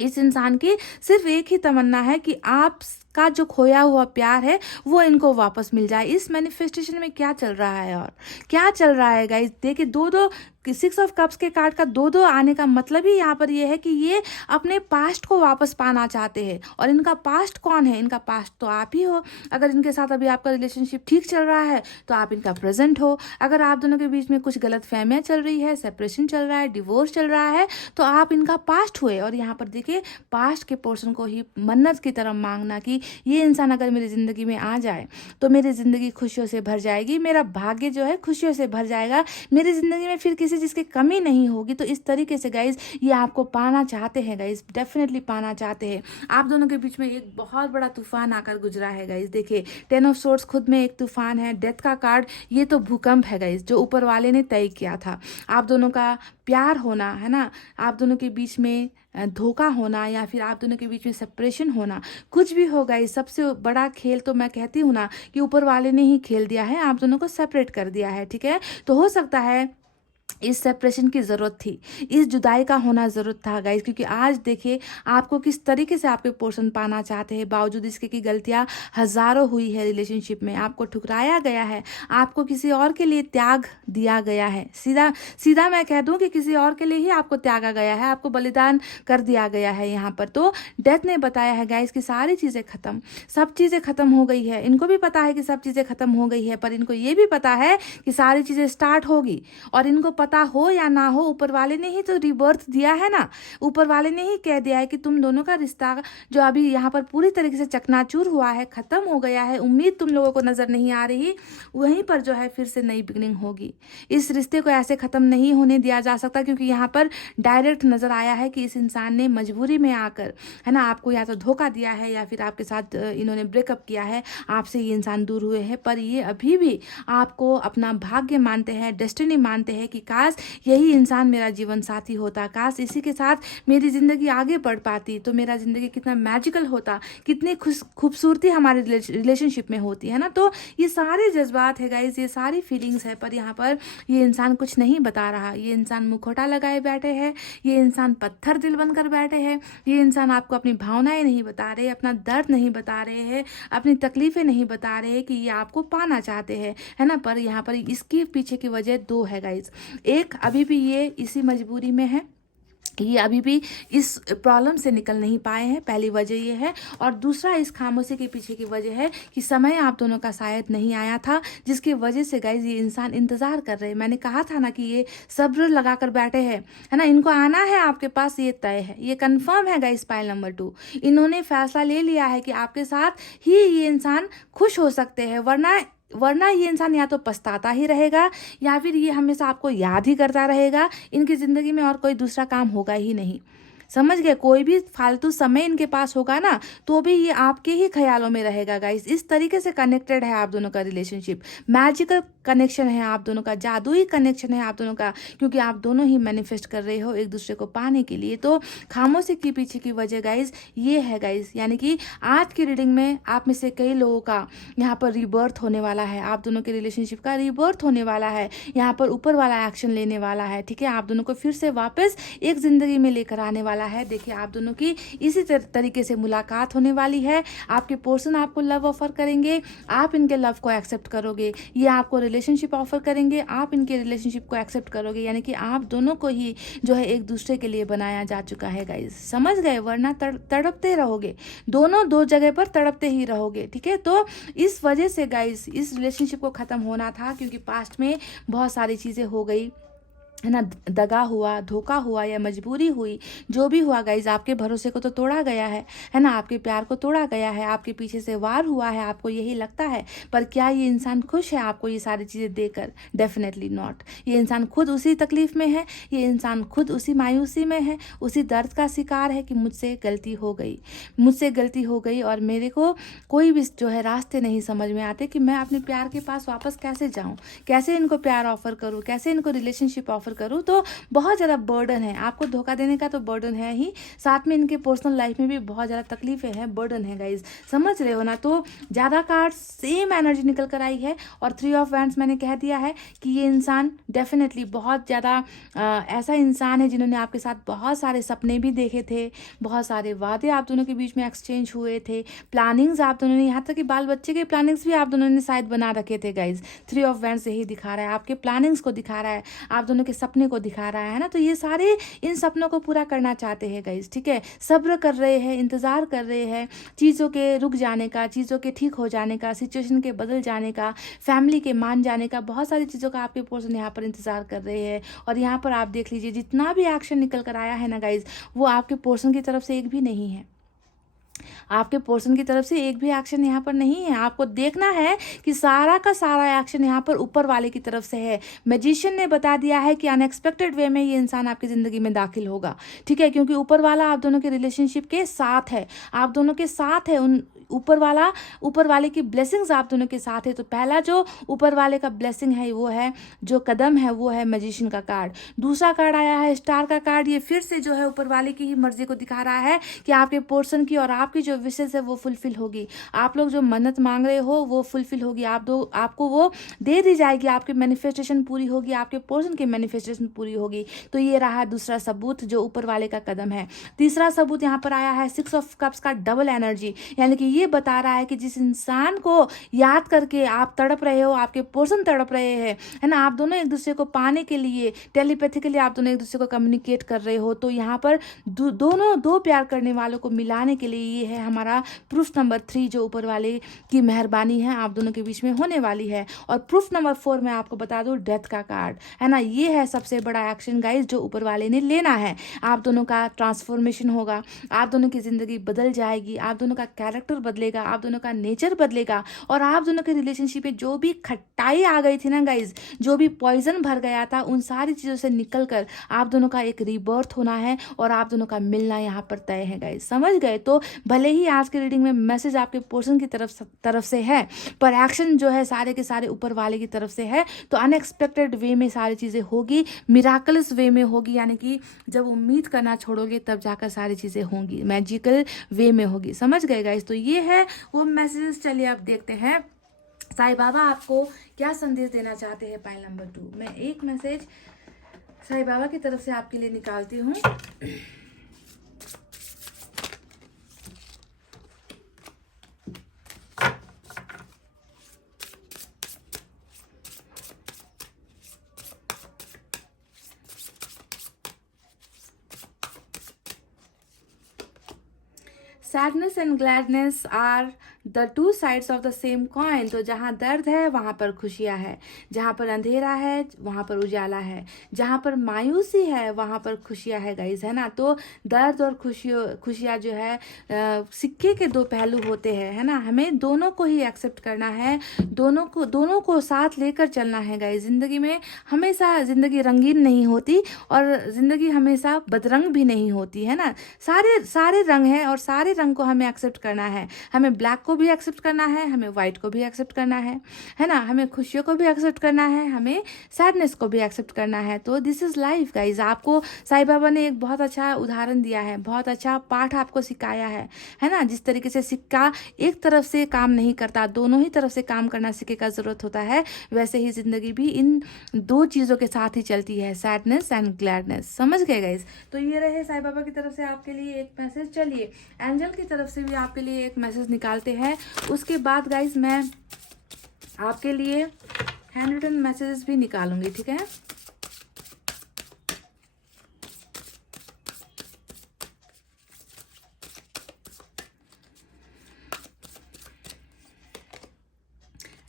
इस इंसान की सिर्फ एक ही तमन्ना है कि आपका जो खोया हुआ प्यार है वो इनको वापस मिल जाए। इस मैनिफेस्टेशन में क्या चल रहा है और क्या चल रहा है गाइस, देखिए 2-2 6 ऑफ कप्स के कार्ड का 2-2 आने का मतलब ही यहाँ पर ये है कि ये अपने पास्ट को वापस पाना चाहते हैं। और इनका पास्ट कौन है, इनका पास्ट तो आप ही हो। अगर इनके साथ अभी आपका रिलेशनशिप ठीक चल रहा है तो आप इनका प्रेजेंट हो। अगर आप दोनों के बीच में कुछ गलत फहमियाँ चल रही है, सेपरेशन चल रहा है, डिवोर्स चल रहा है, तो आप इनका पास्ट हुए। और यहाँ पर देखिए पास्ट के पोर्शन को ही मन्नत की तरह मांगना कि ये इंसान अगर मेरी ज़िंदगी में आ जाए तो मेरी ज़िंदगी खुशियों से भर जाएगी, मेरा भाग्य जो है खुशियों से भर जाएगा, मेरी ज़िंदगी में फिर किसी जिसकी कमी नहीं होगी। तो इस तरीके से गाइज ये आपको पाना चाहते हैं गाइज, डेफिनेटली पाना चाहते हैं। आप दोनों के बीच में एक बहुत बड़ा तूफान आकर गुजरा है गाइज। देखिए 10 ऑफ सोर्ड्स खुद में एक तूफान है, डेथ का कार्ड ये तो भूकंप है गाइज, जो ऊपर वाले ने तय किया था। आप दोनों का प्यार होना, है ना, आप दोनों के बीच में धोखा होना, या फिर आप दोनों के बीच में सेपरेशन होना, कुछ भी होगा, इस सबसे बड़ा खेल तो मैं कहती हूँ ना कि ऊपर वाले ने ही खेल दिया है, आप दोनों को सेपरेट कर दिया है, ठीक है। तो हो सकता है इस सेपरेशन की ज़रूरत थी, इस जुदाई का होना ज़रूरत था गाइज, क्योंकि आज देखिए आपको किस तरीके से आपके पोर्शन पाना चाहते हैं, बावजूद इसके कि गलतियां हज़ारों हुई है रिलेशनशिप में, आपको ठुकराया गया है, आपको किसी और के लिए त्याग दिया गया है, सीधा सीधा मैं कह दूं कि किसी और के लिए ही आपको त्यागा गया है, आपको बलिदान कर दिया गया है यहाँ पर। तो डेथ ने बताया है गाइज कि सारी चीज़ें ख़त्म, सब चीज़ें ख़त्म हो गई है। इनको भी पता है कि सब चीज़ें ख़त्म हो गई है, पर इनको ये भी पता है कि सारी चीज़ें स्टार्ट होगी। और इनको पता हो या ना हो, ऊपर वाले ने ही तो रिबर्थ दिया है ना, ऊपर वाले ने ही कह दिया है कि तुम दोनों का रिश्ता जो अभी यहाँ पर पूरी तरीके से चकनाचूर हुआ है, ख़त्म हो गया है, उम्मीद तुम लोगों को नज़र नहीं आ रही, वहीं पर जो है फिर से नई बिगनिंग होगी। इस रिश्ते को ऐसे ख़त्म नहीं होने दिया जा सकता, क्योंकि यहाँ पर डायरेक्ट नज़र आया है कि इस इंसान ने मजबूरी में आकर, है ना, आपको या तो धोखा दिया है या फिर आपके साथ इन्होंने ब्रेकअप किया है, आपसे ये इंसान दूर हुए हैं, पर ये अभी भी आपको अपना भाग्य मानते हैं, डेस्टिनी मानते हैं कि काश यही इंसान मेरा जीवन साथी होता, काश इसी के साथ मेरी ज़िंदगी आगे बढ़ पाती तो मेरा ज़िंदगी कितना मैजिकल होता, कितनी खूबसूरती हमारे रिलेशनशिप में होती, है ना। तो ये सारे जज्बात है गाइज, ये सारी फीलिंग्स है, पर यहाँ पर ये इंसान कुछ नहीं बता रहा। ये इंसान मुखौटा लगाए बैठे हैं, ये इंसान पत्थर दिल बनकर बैठे हैं, ये इंसान आपको अपनी भावनाएं नहीं बता रहे, अपना दर्द नहीं बता रहे हैं, अपनी तकलीफ़ें नहीं बता रहे हैं कि ये आपको पाना चाहते हैं, है ना। पर यहाँ पर इसके पीछे की वजह दो है गाइज। एक, अभी भी ये इसी मजबूरी में है, ये अभी भी इस प्रॉब्लम से निकल नहीं पाए हैं, पहली वजह ये है। और दूसरा, इस खामोशी के पीछे की वजह है कि समय आप दोनों का शायद नहीं आया था, जिसकी वजह से गाइज ये इंसान इंतज़ार कर रहे हैं। मैंने कहा था ना कि ये सब्र लगा कर बैठे हैं, है ना, इनको आना है आपके पास, ये तय है, ये कन्फर्म है गाइज। पाइल नंबर 2, इन्होंने फैसला ले लिया है कि आपके साथ ही ये इंसान खुश हो सकते हैं, वरना ये इंसान या तो पछताता ही रहेगा या फिर ये हमेशा आपको याद ही करता रहेगा, इनकी ज़िंदगी में और कोई दूसरा काम होगा ही नहीं। समझ गए। कोई भी फालतू समय इनके पास होगा ना तो भी ये आपके ही ख्यालों में रहेगा गाइस। इस तरीके से कनेक्टेड है आप दोनों का रिलेशनशिप, मैजिकल कनेक्शन है आप दोनों का, जादुई कनेक्शन है आप दोनों का, क्योंकि आप दोनों ही मैनिफेस्ट कर रहे हो एक दूसरे को पाने के लिए। तो खामोशी के पीछे की वजह गाइस ये है गाइस, यानी कि आज की रीडिंग में आप में से कई लोगों का यहाँ पर रीबर्थ होने वाला है, आप दोनों के रिलेशनशिप का रीबर्थ होने वाला है, यहाँ पर ऊपर वाला एक्शन लेने वाला है, ठीक है। आप दोनों को फिर से वापस एक जिंदगी में लेकर आने वाला है। देखिए आप दोनों की इसी तरीके से मुलाकात होने वाली है। आपके पर्सन आपको लव ऑफर करेंगे, आप इनके लव को एक्सेप्ट करोगे, ये आपको रिलेशनशिप ऑफर करेंगे, आप इनके रिलेशनशिप को एक्सेप्ट करोगे, यानी कि आप दोनों को ही जो है एक दूसरे के लिए बनाया जा चुका है गाइस, समझ गए। वरना तड़पते रहोगे, दोनों दो जगह पर तड़पते ही रहोगे, ठीक है। तो इस वजह से गाइस इस रिलेशनशिप को ख़त्म होना था, क्योंकि पास्ट में बहुत सारी चीज़ें हो गई है ना, दगा हुआ, धोखा हुआ या मजबूरी हुई, जो भी हुआ गाइज, आपके भरोसे को तो तोड़ा गया है ना, आपके प्यार को तोड़ा गया है, आपके पीछे से वार हुआ है, आपको यही लगता है। पर क्या ये इंसान खुश है आपको ये सारी चीज़ें देकर? Definitely not. ये इंसान खुद उसी तकलीफ में है, ये इंसान खुद उसी मायूसी में है, उसी दर्द का शिकार है कि मुझसे गलती हो गई, मुझसे गलती हो गई और मेरे को कोई भी जो है रास्ते नहीं समझ में आते कि मैं अपने प्यार के पास वापस कैसे जाऊँ, कैसे इनको प्यार ऑफर करूँ, कैसे इनको रिलेशनशिप ऑफर करूँ। तो बहुत ज़्यादा बर्डन है, आपको धोखा देने का तो बर्डन है ही, साथ में इनके पर्सनल लाइफ में भी बहुत ज़्यादा तकलीफें हैं, बर्डन है गाइज, समझ रहे हो ना। तो ज़्यादा कार्ड सेम एनर्जी निकल कर आई है और 3 ऑफ वैंड्स मैंने कह दिया है कि ये इंसान डेफिनेटली बहुत ज़्यादा ऐसा इंसान है जिन्होंने आपके साथ बहुत सारे सपने भी देखे थे, बहुत सारे वादे आप दोनों के बीच में एक्सचेंज हुए थे, प्लानिंग्स आप दोनों ने, यहाँ तक कि बाल बच्चे के प्लानिंग्स भी आप दोनों ने शायद बना रखे थे गाइज। 3 ऑफ वैंड्स यही दिखा रहा है, आपके प्लानिंग्स को दिखा रहा है, आप दोनों के सपने को दिखा रहा है ना। तो ये सारे इन सपनों को पूरा करना चाहते हैं गाइज, ठीक है। सब्र कर रहे हैं, इंतजार कर रहे हैं चीज़ों के रुक जाने का, चीज़ों के ठीक हो जाने का, सिचुएशन के बदल जाने का, फैमिली के मान जाने का, बहुत सारी चीज़ों का आपके पर्सन यहाँ पर इंतजार कर रहे हैं। और यहाँ पर आप देख लीजिए जितना भी एक्शन निकल कर आया है ना गाइज, वो आपके पर्सन की तरफ से एक भी नहीं है, आपके पर्सन की तरफ से एक भी एक्शन यहाँ पर नहीं है। आपको देखना है कि सारा का सारा एक्शन यहाँ पर ऊपर वाले की तरफ से है। मैजिशियन ने बता दिया है कि अनएक्सपेक्टेड वे में ये इंसान आपकी ज़िंदगी में दाखिल होगा, ठीक है, क्योंकि ऊपर वाला आप दोनों के रिलेशनशिप के साथ है, आप दोनों के साथ है, उन ऊपर वाले की ब्लेसिंग्स आप दोनों के साथ है। तो पहला जो ऊपर वाले का ब्लेसिंग है वो है, जो कदम है वो है मैजिशियन का कार्ड। दूसरा कार्ड आया है स्टार का कार्ड, ये फिर से जो है ऊपर वाले की ही मर्जी को दिखा रहा है कि आपके पर्सन की और आपकी जो विशेष है वो फुलफिल होगी, आप लोग जो मन्नत मांग रहे हो वो फुलफिल होगी, आपको वो दे दी जाएगी, आपकी मैनिफेस्टेशन पूरी होगी, आपके पर्सन की मैनिफेस्टेशन पूरी होगी। तो ये रहा दूसरा सबूत जो ऊपर वाले का कदम है। तीसरा सबूत यहाँ पर आया है 6 ऑफ कप्स का डबल एनर्जी, यानी कि ये बता रहा है कि जिस इंसान को याद करके आप तड़प रहे हो, आपके पर्सन तड़प रहे हैं, है ना, आप दोनों एक दूसरे को पाने के लिए टेलीपैथिकली आप दोनों एक दूसरे को कम्युनिकेट कर रहे हो। तो यहाँ पर दोनों दो प्यार करने वालों को मिलाने के लिए ये है हमारा प्रूफ नंबर 3 जो ऊपर वाले की मेहरबानी है आप दोनों के बीच में होने वाली है। और प्रूफ नंबर 4 मैं आपको बता दूं डेथ का कार्ड, है ना, ये है सबसे बड़ा एक्शन गाइस जो ऊपर वाले ने लेना है। आप दोनों का ट्रांसफॉर्मेशन होगा, आप दोनों की जिंदगी बदल जाएगी, आप दोनों का कैरेक्टर बदलेगा, आप दोनों का नेचर बदलेगा और आप दोनों के रिलेशनशिप में जो भी खट्टाई आ गई थी ना गाइज, जो भी पॉइजन भर गया था, उन सारी चीज़ों से निकल कर आप दोनों का एक रीबर्थ होना है और आप दोनों का मिलना यहाँ पर तय है गाइज, समझ गए। तो भले ही आज के रीडिंग में मैसेज आपके पर्सन की तरफ से है, पर एक्शन जो है सारे के सारे ऊपर वाले की तरफ से है। तो अनएक्सपेक्टेड वे में सारी चीज़ें होगी, मिराकल्स वे में होगी, यानी कि जब उम्मीद करना छोड़ोगे तब जाकर सारी चीज़ें होंगी, मैजिकल वे में होगी, समझ गए गाइज। तो ये है वो मैसेजेस। चलिए अब देखते हैं साईं बाबा आपको क्या संदेश देना चाहते हैं। पाइल नंबर 2 मैं एक मैसेज साईं बाबा की तरफ से आपके लिए निकालती हूँ। Sadness and gladness are the two sides of the same coin. तो जहाँ दर्द है वहाँ पर खुशियाँ है, जहाँ पर अंधेरा है वहाँ पर उजाला है, जहाँ पर मायूसी है वहाँ पर खुशियाँ है गाइज, है ना। तो दर्द और खुशियाँ जो है सिक्के के दो पहलू होते हैं, है ना। हमें दोनों को ही एक्सेप्ट करना है, दोनों को साथ लेकर चलना है गाइज। ज़िंदगी में हमेशा ज़िंदगी रंगीन नहीं होती और ज़िंदगी हमेशा बदरंग भी नहीं होती, है ना। सारे रंग हैं और सारे रंग को हमें एक्सेप्ट करना है। हमें ब्लैक को भी एक्सेप्ट करना है, हमें वाइट को भी एक्सेप्ट करना है ना। हमें खुशियों को भी एक्सेप्ट करना है, हमें सैडनेस को भी एक्सेप्ट करना है। तो दिस इज़ लाइफ गाइज। आपको साईं बाबा ने एक बहुत अच्छा उदाहरण दिया है, बहुत अच्छा पाठ आपको सिखाया है ना। जिस तरीके से सिक्का एक तरफ से काम नहीं करता, दोनों ही तरफ से काम करना सिक्के का ज़रूरत होता है, वैसे ही ज़िंदगी भी इन दो चीज़ों के साथ ही चलती है, सैडनेस एंड ग्लैडनेस। समझ गए गाइज। तो ये रहे साईं बाबा की तरफ से आपके लिए एक मैसेज। चलिए एंजल की तरफ से भी आपके लिए एक मैसेज निकालते हैं। उसके बाद गाइज मैं आपके लिए हैंड रिटन मैसेजेस भी निकालूंगी, ठीक है।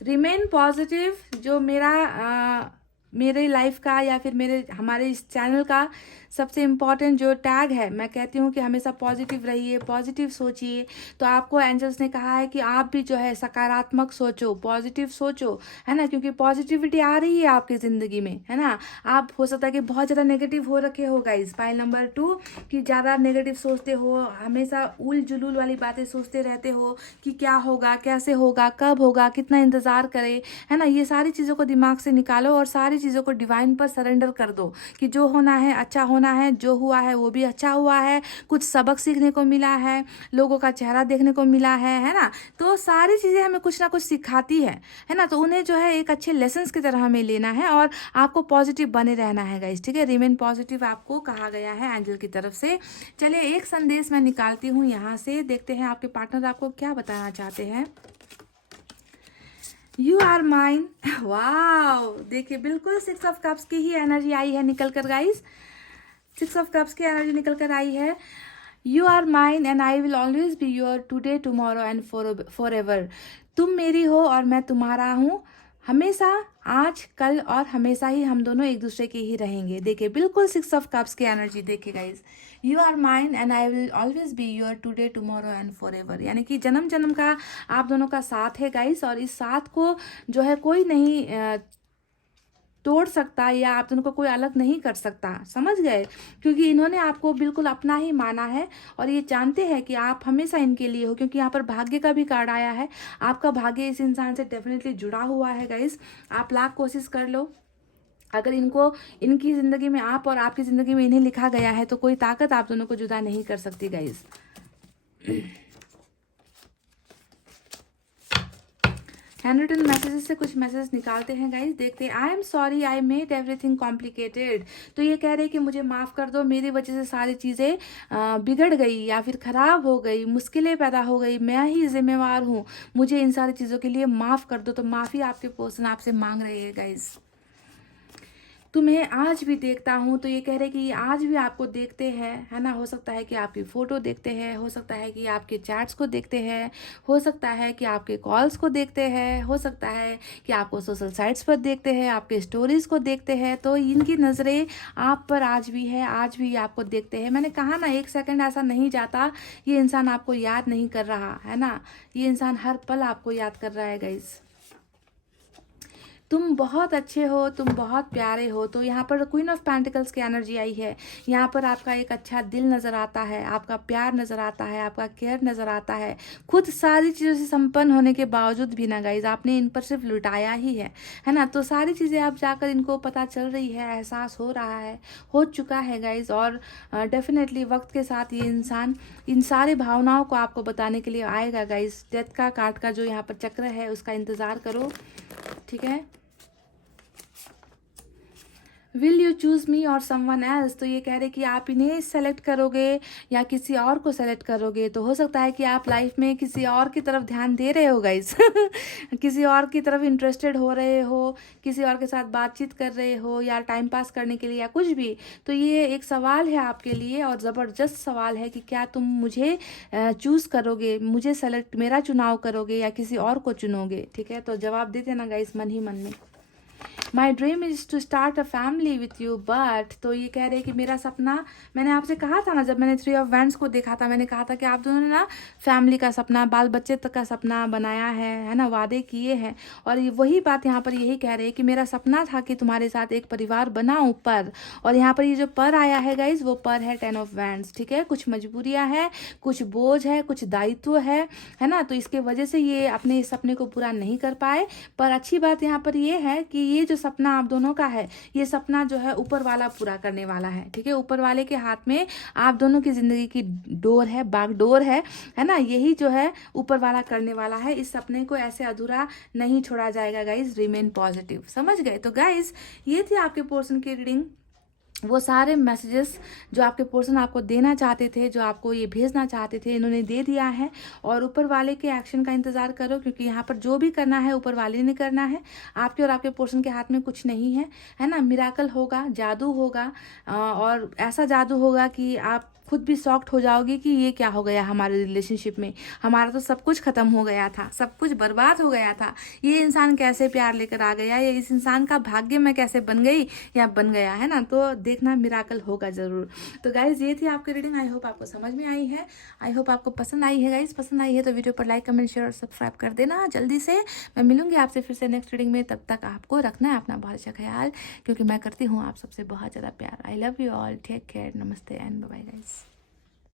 रिमेन पॉजिटिव जो मेरे लाइफ का या फिर हमारे इस चैनल का सबसे इम्पॉर्टेंट जो टैग है, मैं कहती हूँ कि हमेशा पॉजिटिव रहिए, पॉजिटिव सोचिए। तो आपको एंजल्स ने कहा है कि आप भी जो है सकारात्मक सोचो, पॉजिटिव सोचो, है ना। क्योंकि पॉजिटिविटी आ रही है आपकी ज़िंदगी में, है ना। आप हो सकता है कि बहुत ज़्यादा नेगेटिव हो रखे हो गाइज। पाइल नंबर 2 कि ज़्यादा नेगेटिव सोचते हो, हमेशा उल जुलूल वाली बातें सोचते रहते हो कि क्या होगा, कैसे होगा, कब होगा, कितना इंतज़ार करें, है ना। ये सारी चीज़ों को दिमाग से निकालो और सारी चीज़ों को डिवाइन पर सरेंडर कर दो कि जो होना है अच्छा होना है, जो हुआ है वो भी अच्छा हुआ है, कुछ सबक सीखने को मिला है, लोगों का चेहरा देखने को मिला है ना। तो सारी चीज़ें हमें कुछ ना कुछ सिखाती है ना। तो उन्हें जो है एक अच्छे लेसन्स की तरह हमें लेना है और आपको पॉजिटिव बने रहना है गाइस, ठीक है। रिमेन पॉजिटिव आपको कहा गया है एंजल की तरफ से। चलिए एक संदेश मैं निकालती हूँ यहाँ से, देखते हैं आपके पार्टनर आपको क्या बताना चाहते हैं। You are mine. वाओ, देखिए बिल्कुल 6 ऑफ कप्स की ही एनर्जी आई है निकल कर गाइस। 6 ऑफ कप्स की एनर्जी निकल कर आई है। You are mine and I will always be your today tomorrow and for ever. तुम मेरी हो और मैं तुम्हारा हूँ, हमेशा, आज, कल और हमेशा ही हम दोनों एक दूसरे के ही रहेंगे। देखिए बिल्कुल 6 ऑफ कप्स की एनर्जी देखिए guys. You are mine and I will always be your today tomorrow and for ever, यानी कि जन्म जन्म का आप दोनों का साथ है गाइज। और इस साथ को जो है कोई नहीं तोड़ सकता या आप दोनों को कोई अलग नहीं कर सकता, समझ गए। क्योंकि इन्होंने आपको बिल्कुल अपना ही माना है और ये जानते हैं कि आप हमेशा इनके लिए हो। क्योंकि यहाँ पर भाग्य का भी कार्ड आया है, आपका भाग्य इस इंसान से डेफिनेटली जुड़ा हुआ है गाइस। आप लाख कोशिश कर लो, अगर इनकी ज़िंदगी में आप और आपकी ज़िंदगी में इन्हें लिखा गया है तो कोई ताकत आप दोनों को जुदा नहीं कर सकती गाइस। हैंड रिटन मैसेजेस से कुछ मैसेज निकालते हैं गाइज, देखते हैं। I am sorry I made everything complicated. तो ये कह रहे हैं कि मुझे माफ़ कर दो, मेरी वजह से सारी चीज़ें बिगड़ गई या फिर ख़राब हो गई, मुश्किलें पैदा हो गई, मैं ही जिम्मेवार हूँ, मुझे इन सारी चीज़ों के लिए माफ़ कर दो। तो माफ़ी आपके पर्सन आपसे मांग रहे हैं गाइज। तुम्हें आज भी देखता हूँ, तो ये कह रहे कि आज भी आपको देखते हैं, है ना। हो सकता है कि आपकी फ़ोटो देखते हैं, हो सकता है कि आपके चैट्स को देखते हैं, हो सकता है कि आपके कॉल्स को देखते हैं, हो सकता है कि आपको सोशल साइट्स पर देखते हैं, आपके स्टोरीज़ को देखते हैं। तो इनकी नज़रें आप पर आज भी है, आज भी आपको देखते हैं। मैंने कहा ना, एक सेकंड ऐसा नहीं जाता ये इंसान आपको याद नहीं कर रहा, है ना। ये इंसान हर पल आपको याद कर रहा है गाइस। तुम बहुत अच्छे हो, तुम बहुत प्यारे हो। तो यहाँ पर क्वीन ऑफ पेंटिकल्स की एनर्जी आई है। यहाँ पर आपका एक अच्छा दिल नज़र आता है, आपका प्यार नज़र आता है, आपका केयर नज़र आता है। खुद सारी चीज़ों से संपन्न होने के बावजूद भी ना गाइज, आपने इन पर सिर्फ लुटाया ही है ना। तो सारी चीज़ें आप जाकर इनको पता चल रही है, एहसास हो रहा है, हो चुका है गाइज। और डेफिनेटली वक्त के साथ ये इंसान इन सारी भावनाओं को आपको बताने के लिए आएगा गाइज। डेथ का कार्ड का जो यहाँ पर चक्र है उसका इंतज़ार करो, ठीक है। विल यू चूज मी और समवन एल्स। तो ये कह रहे कि आप इन्हें सेलेक्ट करोगे या किसी और को सेलेक्ट करोगे। तो हो सकता है कि आप लाइफ में किसी और की तरफ ध्यान दे रहे हो गाइस किसी और की तरफ इंटरेस्टेड हो रहे हो, किसी और के साथ बातचीत कर रहे हो या टाइम पास करने के लिए या कुछ भी। तो ये एक सवाल है आपके लिए और ज़बरदस्त सवाल है कि क्या तुम मुझे चूज़ करोगे, मुझे सेलेक्ट, मेरा चुनाव करोगे या किसी और को चुनोगे। ठीक है, तो जवाब दे देना गाइस मन ही मन में। My dream is to start a family with you but. तो ये कह रहे हैं कि मेरा सपना, मैंने आपसे कहा था ना जब मैंने 3 ऑफ वैंड्स को देखा था, मैंने कहा था कि आप दोनों ने ना फैमिली का सपना, बाल बच्चे तक का सपना बनाया है ना, वादे किए हैं। और ये वही बात यहाँ पर यही कह रहे हैं कि मेरा सपना था कि तुम्हारे साथ एक परिवार बनाऊं पर। और यहाँ पर ये जो पर आया है गाइज, वो पर है 10 ऑफ वैंड्स। ठीक है, कुछ मजबूरियाँ हैं, कुछ बोझ है, कुछ दायित्व है ना। तो इसके वजह से ये अपने इस सपने को पूरा नहीं कर पाए। पर अच्छी बात यहाँ पर ये है कि ये जो सपना आप दोनों का है, ये सपना जो है ऊपर वाला पूरा करने वाला है। ठीक है, ऊपर वाले के हाथ में आप दोनों की जिंदगी की डोर है, बागडोर है ना। यही जो है ऊपर वाला करने वाला है। इस सपने को ऐसे अधूरा नहीं छोड़ा जाएगा गाइज। रिमेन पॉजिटिव, समझ गए। तो गाइज ये थी आपके पोर्शन की रीडिंग। वो सारे मैसेजेस जो आपके पर्सन आपको देना चाहते थे, जो आपको ये भेजना चाहते थे, इन्होंने दे दिया है। और ऊपर वाले के एक्शन का इंतज़ार करो, क्योंकि यहाँ पर जो भी करना है ऊपर वाले ने करना है। आपके और आपके पर्सन के हाथ में कुछ नहीं है ना। मिराकल होगा, जादू होगा, और ऐसा जादू होगा कि आप खुद भी शॉक्ड हो जाओगे कि ये क्या हो गया हमारे रिलेशनशिप में। हमारा तो सब कुछ ख़त्म हो गया था, सब कुछ बर्बाद हो गया था। ये इंसान कैसे प्यार लेकर आ गया, या इस इंसान का भाग्य में कैसे बन गई या बन गया, है ना। तो देखना मिराकल होगा ज़रूर। तो गाइज़ ये थी आपकी रीडिंग। आई होप आपको समझ में आई है, आई होप आपको पसंद आई है। गाइज़ पसंद आई है तो वीडियो पर लाइक, कमेंट, शेयर और सब्सक्राइब कर देना जल्दी से। मैं मिलूंगी आपसे फिर से नेक्स्ट रीडिंग में। तब तक आपको रखना है अपना बहुत अच्छा ख्याल, क्योंकि मैं करती हूँ आप सबसे बहुत ज़्यादा प्यार। I love you all, take care, नमस्ते एंड बाय बाय गाइज़।